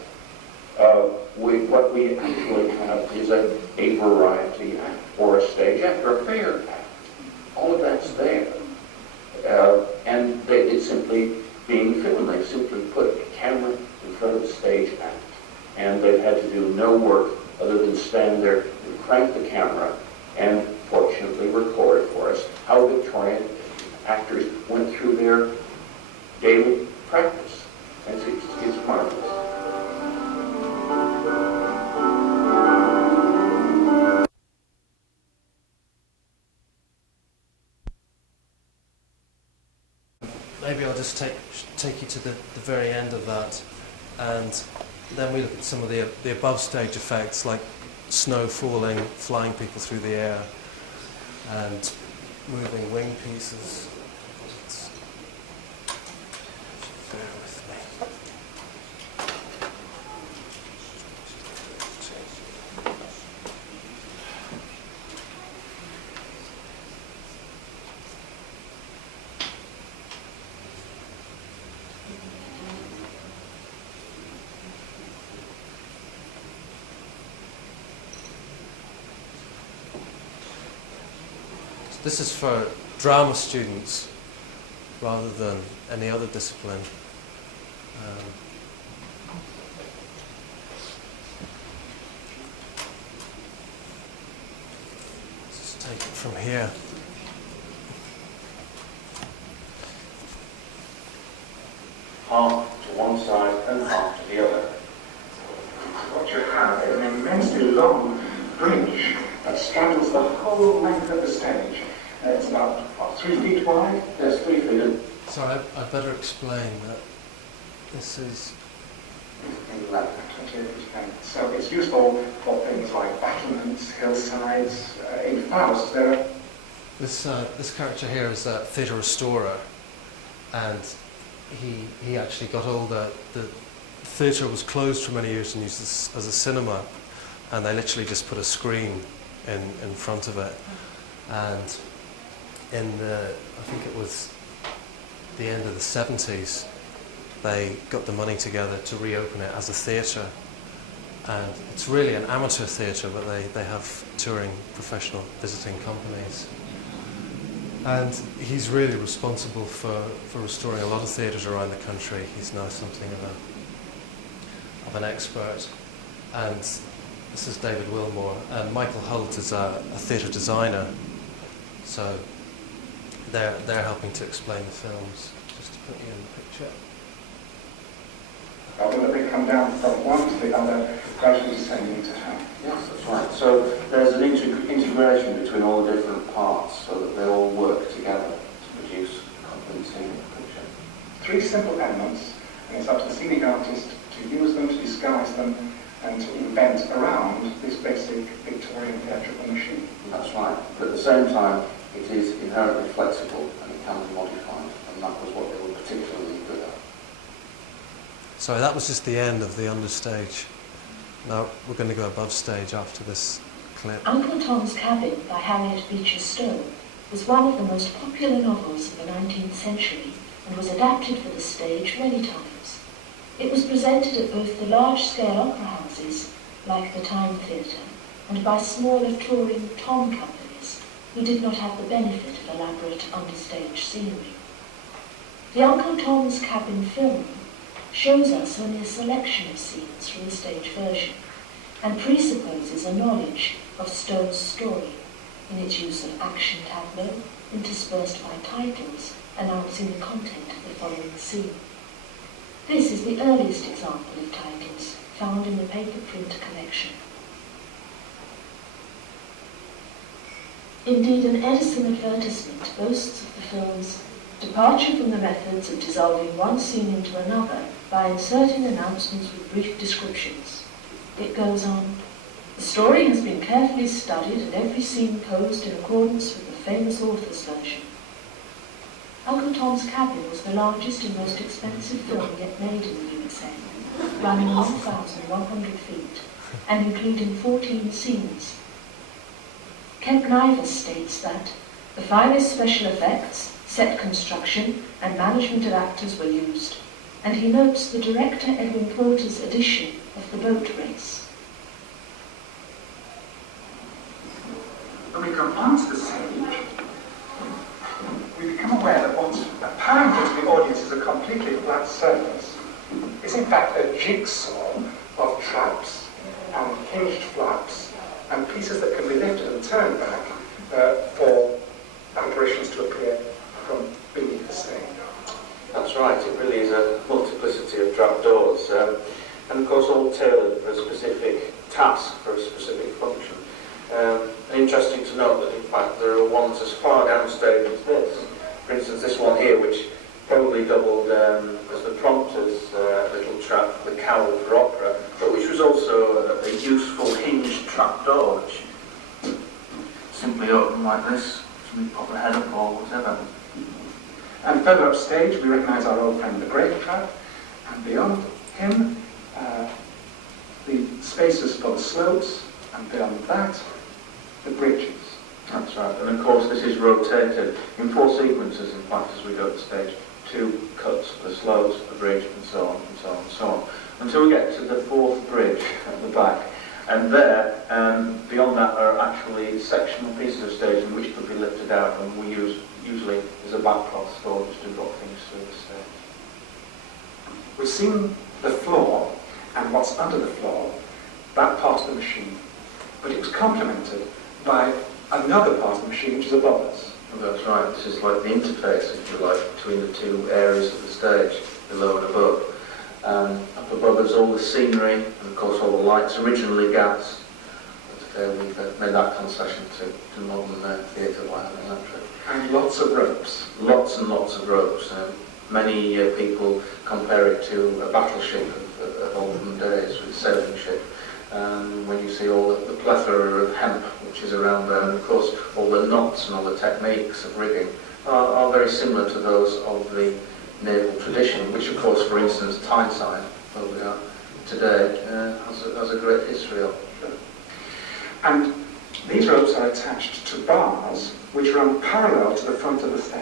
what we actually have is a variety act, or a stage act, or a fair act. All of that's there. And it's simply being filmed. They simply put a camera in front of the stage act. And they've had to do no work other than stand there and crank the camera and fortunately record for us how Victorian actors went through their daily practice. And it's marvelous. Maybe I'll just take you to the very end of that, and then we look at some of the above stage effects, like snow falling, flying people through the air, and moving wing pieces. Bear with me. This is for drama students, rather than any other discipline. Let's just take it from here. Half to one side and half to the other. What you have is an immensely long bridge that straddles the whole length of the stage. It's about, 3 feet wide? Yes, 3 feet. Sorry, I'd better explain that this is... So it's useful for things like battlements, hillsides. In Faust, there are... This character here is a theatre restorer, and he actually got all the theatre was closed for many years and used as a cinema, and they literally just put a screen in front of it. And I think it was the end of the 70s, they got the money together to reopen it as a theatre. And it's really an amateur theatre, but they have touring professional visiting companies. And he's really responsible for restoring a lot of theatres around the country. He's now something of an expert. And this is David Wilmore. And Michael Holt is a theatre designer. So they're helping to explain the films, just to put you in the picture. When they come down from one to the other, gradually descending to how? Yes, that's right. So there's an integration between all the different parts so that they all work together to produce a complete scenic picture. 3 simple elements, and it's up to the scenic artist to use them, to disguise them, and to invent around this basic Victorian theatrical machine. That's right. But at the same time, it is inherently flexible and it can be modified, and that was what they were particularly good at. So that was just the end of the understage. Now we're going to go above stage after this clip. Uncle Tom's Cabin by Harriet Beecher Stowe was one of the most popular novels of the 19th century and was adapted for the stage many times. It was presented at both the large-scale opera houses, like the Time Theatre, and by smaller touring tom companies who did not have the benefit of elaborate understage scenery. The Uncle Tom's Cabin film shows us only a selection of scenes from the stage version and presupposes a knowledge of Stowe's story in its use of action tableau interspersed by titles announcing the content of the following scene. This is the earliest example of titles found in the paper print collection. Indeed, an Edison advertisement boasts of the film's departure from the methods of dissolving one scene into another by inserting announcements with brief descriptions. It goes on, the story has been carefully studied and every scene posed in accordance with the famous author's version. Uncle Tom's Cabin was the largest and most expensive film yet made in the USA, running 1,100 feet and including 14 scenes. Kemp Nivers states that the finest special effects, set construction and management of actors were used, and he notes the director Edwin Porter's edition of the boat race. When we come onto the stage, we become aware that what apparently to the audience is a completely flat surface is in fact a jigsaw of traps and hinged flaps and pieces that can be lifted and turned back for apparitions to appear from beneath the stage. That's right, it really is a multiplicity of trapdoors, and of course all tailored for a specific task, for a specific function. Interesting to note that in fact there are ones as far downstage as this. For instance, this one here, which probably doubled as the prompter's little trap, the cowl for opera, but which was also a useful hinged trapdoor, which simply opened like this, so we pop the head up or whatever. And further upstage, we recognise our old friend the Great Trap, and beyond him, the spaces for the slopes, and beyond that, the bridges. That's right, and of course this is rotated in 4 sequences, in fact, as we go to stage. 2 cuts, the slopes, the bridge, and so on, and so on, and so on, until we get to the 4th bridge at the back. And there, beyond that, are actually sectional pieces of staging which could be lifted out, and we use usually as a backcloth storage to drop things through the stage. We've seen the floor and what's under the floor, that part of the machine, but it was complemented by another part of the machine which is above us. Well, that's right. This is like the interface, if you like, between the two areas of the stage, below and above. Up above us, all the scenery, and of course all the lights, originally gas. But we've made that concession to modern theatre by having electric. And lots of ropes. Lots and lots of ropes. Many people compare it to a battleship of olden days, with a sailing ship. When you see all the plethora of hemp which is around there, and of course all the knots and all the techniques of rigging are very similar to those of the naval tradition, which of course, for instance, Tyneside, where we are today, has a great history of. And these ropes are attached to bars which run parallel to the front of the stage.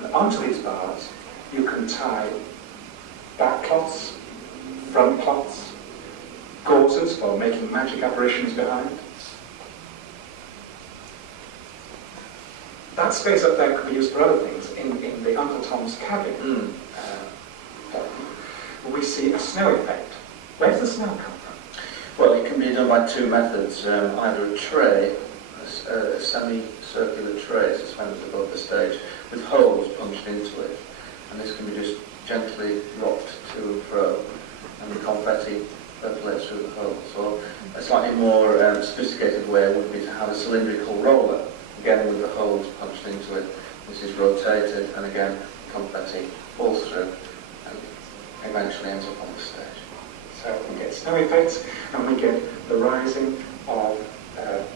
And onto these bars you can tie back cloths, front cloths, gauzes for making magic apparitions behind. That space up there could be used for other things. In the Uncle Tom's Cabin, we see a snow effect. Where does the snow come from? Well, it can be done by two methods. Either a tray, a semi-circular tray suspended above the stage, with holes punched into it. And this can be just gently rocked to and fro, and the confetti percolates through the holes. Or a slightly more sophisticated way would be to have a cylindrical roller, again with the holes punched into it. This is rotated, and again, confetti falls through and eventually ends up on the stage. So we get snow effects, and we get the rising of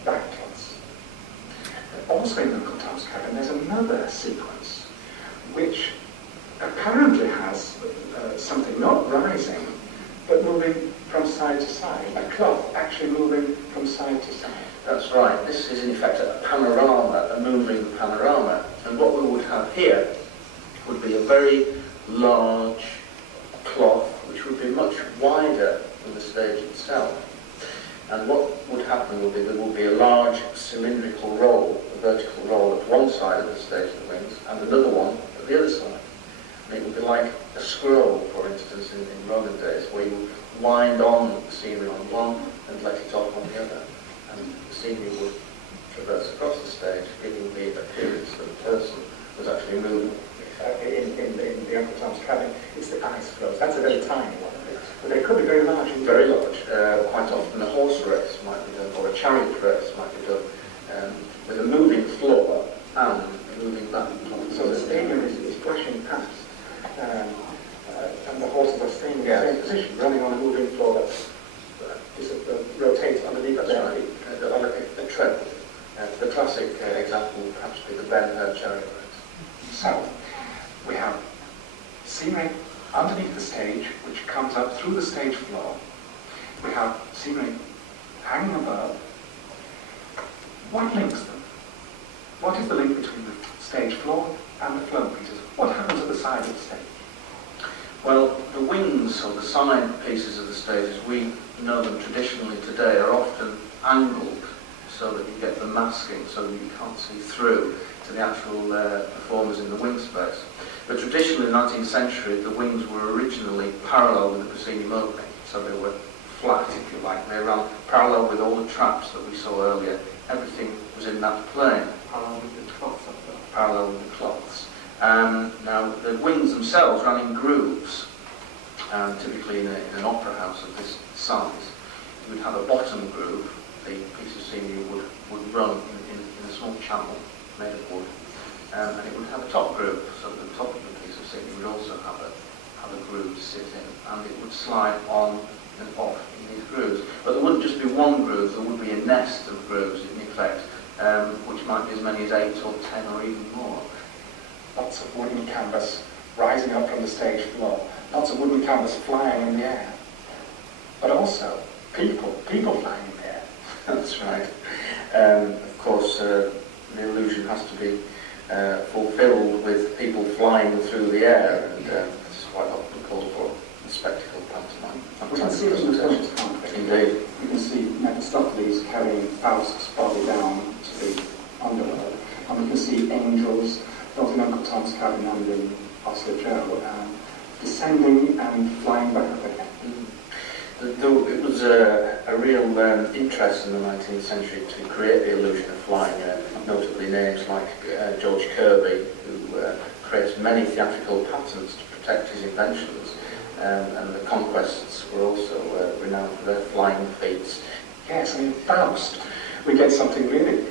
backcloths. Also in Uncle Tom's Cabin, there's another sequence which apparently has something not rising, but moving from side to side. A cloth actually moving from side to side. That's right. This is in effect a panorama, a moving panorama. And what we would have here would be a very large cloth, which would be much wider than the stage itself. And what would happen would be there would be a large cylindrical roll, a vertical roll at one side of the stage of the wings, and another one at the other side. And it would be like a scroll, for instance, in Roman days, where you wind on the scenery on one and let it off on the other. And the scenery would traverse across the stage, giving the appearance that the person was actually moving. In the Uncle Tom's Cabin, it's the ice floes. That's a very tiny one, but they could be very large. Very large. Quite often a horse race might be done, or a chariot race might be done, with a moving floor and a moving back. So the stadium is flashing past, and the horses are staying in the same position, running on a moving floor that rotates underneath their feet. A tread. The classic example would perhaps be the Ben-Hur chariot race. So, we have scenery underneath the stage, which comes up through the stage floor. We have scenery hanging above. What links them? What is the link between the stage floor and the floor pieces? What happens at the side of the stage? Well, the wings or the side pieces of the stage, as we know them traditionally today, are often angled so that you get the masking, so that you can't see through to the actual performers in the wing space. But traditionally in the 19th century, the wings were originally parallel with the proscenium opening, so they were flat, if you like. They ran parallel with all the traps that we saw earlier. Everything was in that plane. Parallel with the cloths up there. Parallel with the cloths. Now, the wings themselves ran in grooves, typically in an opera house of this size. You would have a bottom groove. The piece of scenery would run in a small channel made of wood, and it would have a top groove, so the top of the piece of scenery would also have a groove to sit in, and it would slide on and off in these grooves. But there wouldn't just be one groove, there would be a nest of grooves in effect, which might be as many as 8 or 10 or even more. Lots of wooden canvas rising up from the stage floor. Lots of wooden canvas flying in the air. But also people flying in the air. That's right. Of course, the illusion has to be fulfilled with people flying through the air, and this is quite often called for the spectacle pantomime. We can see it in the Scottish conflict. Indeed. you can see Mephistopheles carrying Faust's body down to the underworld, and we can see angels, both in Uncle Tom's Cabin and in Oscar Joe, descending and flying back up again. It was a real interest in the 19th century to create the illusion of flying, notably names like George Kirby, who created many theatrical patents to protect his inventions, and the conquests were also renowned for their flying feats. Yes, I mean, Faust, we get something really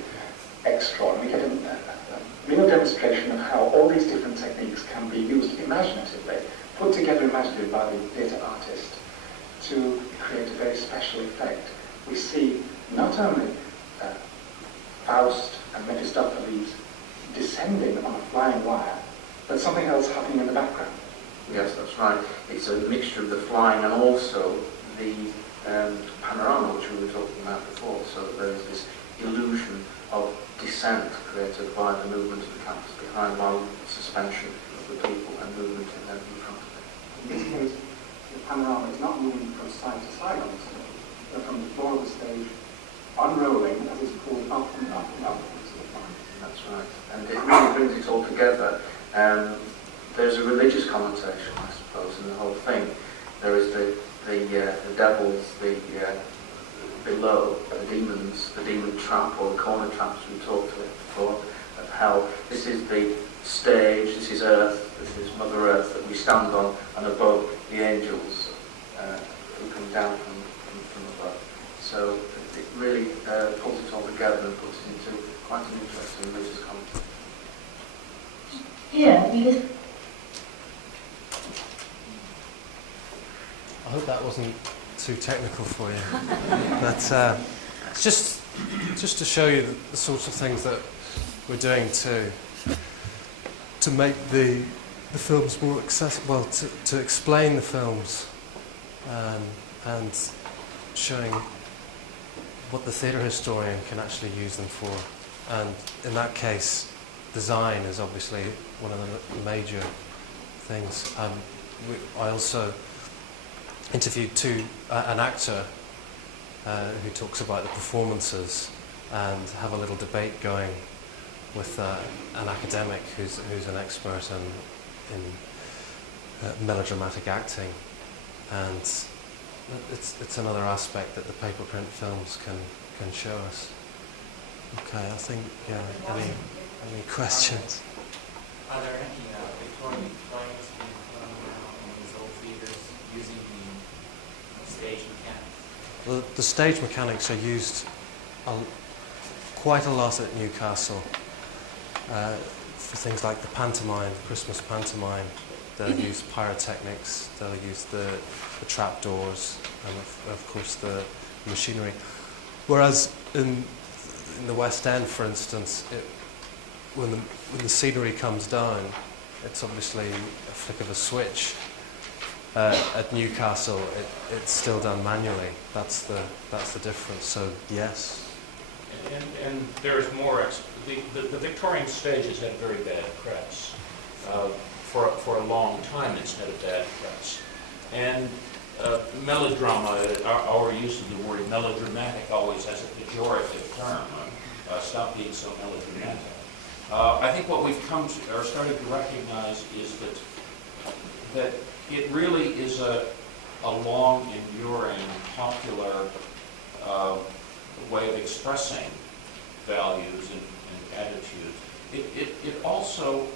extraordinary. We get a real demonstration of how all these different techniques can be used imaginatively, put together imaginatively by the theatre artist to create a very special effect. We see not only Faust and Mephistopheles descending on a flying wire, but something else happening in the background. Yes, that's right. It's a mixture of the flying and also the panorama, which we were talking about before, so that there is this illusion of descent created by the movement of the canvas behind, while suspension of the people and movement in front of it. In this case, the panorama is not moving from side to side on the stage, but from the floor of the stage, unrolling as it's pulled up and up and up into the front. That's right. And it really brings it all together. There's a religious connotation, I suppose, in the whole thing. There is the devils, below, the demons, the demon trap or the corner traps we talked about before, of hell. This is the stage, this is earth, this is Mother Earth that we stand on, and above the angels who come down from above. So it really pulls it all together and puts it into quite an interesting religious context. Here, we listen. I hope that wasn't too technical for you. But it's just to show you the sorts of things that we're doing to make the films more accessible, well, to explain the films and showing what the theatre historian can actually use them for. And in that case, design is obviously one of the major things. I also interviewed an actor who talks about the performances and have a little debate going with an academic who's an expert in melodramatic acting, and it's another aspect that the paper print films can show us. Okay, I think any questions? Are there any Victorian plays being thrown around in these old theatres using the stage mechanics? The stage mechanics are used quite a lot at Newcastle for things like the pantomime, Christmas pantomime. They'll use pyrotechnics, they'll use the trapdoors, and of course the machinery. Whereas in the West End, for instance, when the scenery comes down, it's obviously a flick of a switch. At Newcastle, it's still done manually. That's the difference. So yes. And there's more. The Victorian stage has had very bad press for a long time. It's had a bad press, and melodrama. Our use of the word melodramatic always has a pejorative term. Stop being so melodramatic. I think what we've come to, or started to recognize, is that it really is a long, enduring, popular way of expressing values and attitudes. It also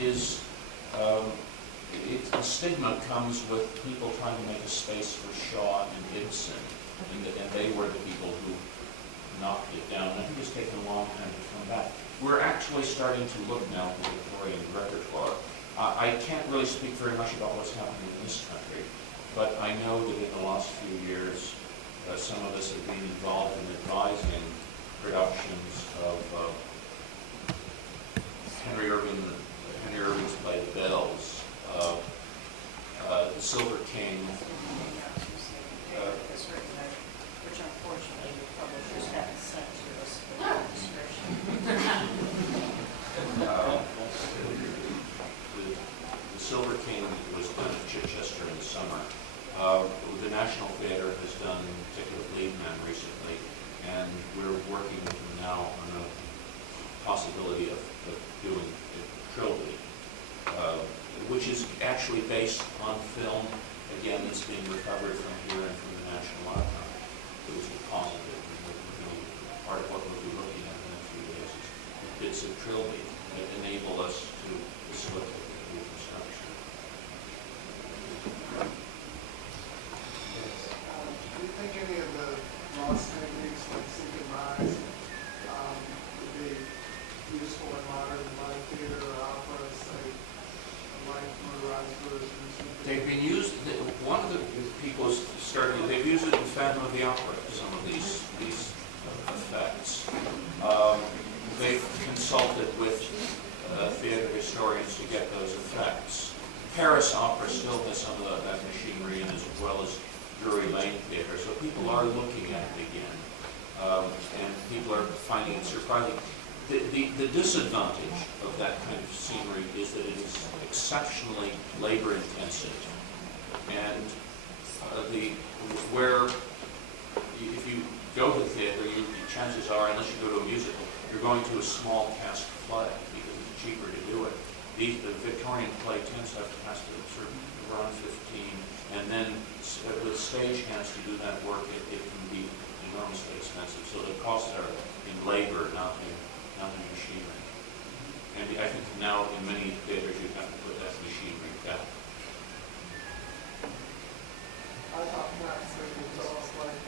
is, the stigma comes with people trying to make a space for Shaw and Ibsen, and they were the people who knocked it down. I think it's taken a long time to come back. We're actually starting to look now at the Victorian repertoire. I can't really speak very much about what's happening in this country, but I know that in the last few years, some of us have been involved in advising productions of Henry Irving's play The Bells, The Silver King. Which unfortunately the publishers haven't sent to us for description. The Silver King was done at Chichester in the summer. The National Theatre has done actually based on film, again, that's being recovered from here and from the National Archive. It was deposited. Part of what we'll be looking at in the next few days is bits of trilby that enable us to facilitate the reconstruction. Do you think any of the lost techniques like seek and rise would be useful in modern live theater or opera, say, a live motorized version? They've been used, one of the people started, they've used it in Phantom of the Opera, some of these effects. They've consulted with theater historians to get those effects. Paris Opera still has some of that machinery in, as well as Drury Lane Theater, so people are looking at it again, and people are finding it surprising. The disadvantage of that kind of scenery is that it is exceptionally labor intensive, and where if you go to theater, chances are, unless you go to a musical, you're going to a small cast play because it's cheaper to do it. The Victorian play tends to have to cast sort of around 15, and then with stagehands to do that work, it can be enormously expensive. So the costs are in labor, not in machinery. And I think now in many theaters you have to put that machinery down. I thought perhaps they could tell us like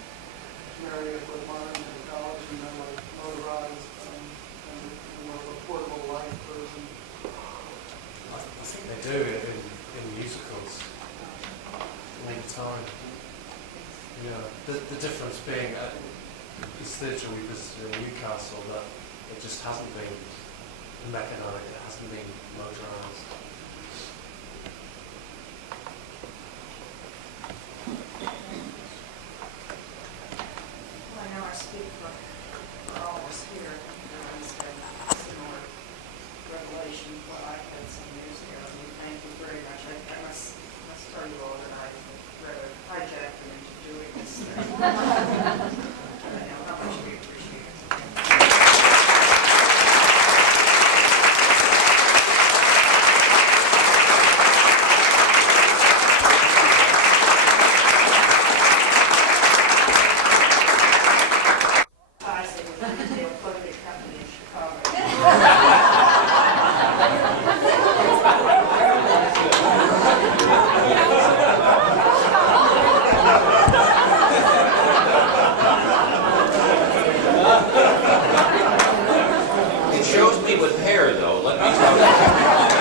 marry it with modern technology, and then like motorized and more of a portable light version. I think they do in musicals all the time. Yeah, the difference being this theatre we visited in Newcastle, that it just hasn't been mechanised, it hasn't been motorised. Well, I know I speak for all of us here, and it's been a similar revelation what I had some years ago. And we thank you very much. I must tell you all that I rather hijacked them into doing this thing. I know how much we appreciate it. I say with a retail clothing company in Chicago. It shows me with hair, though, let me tell you.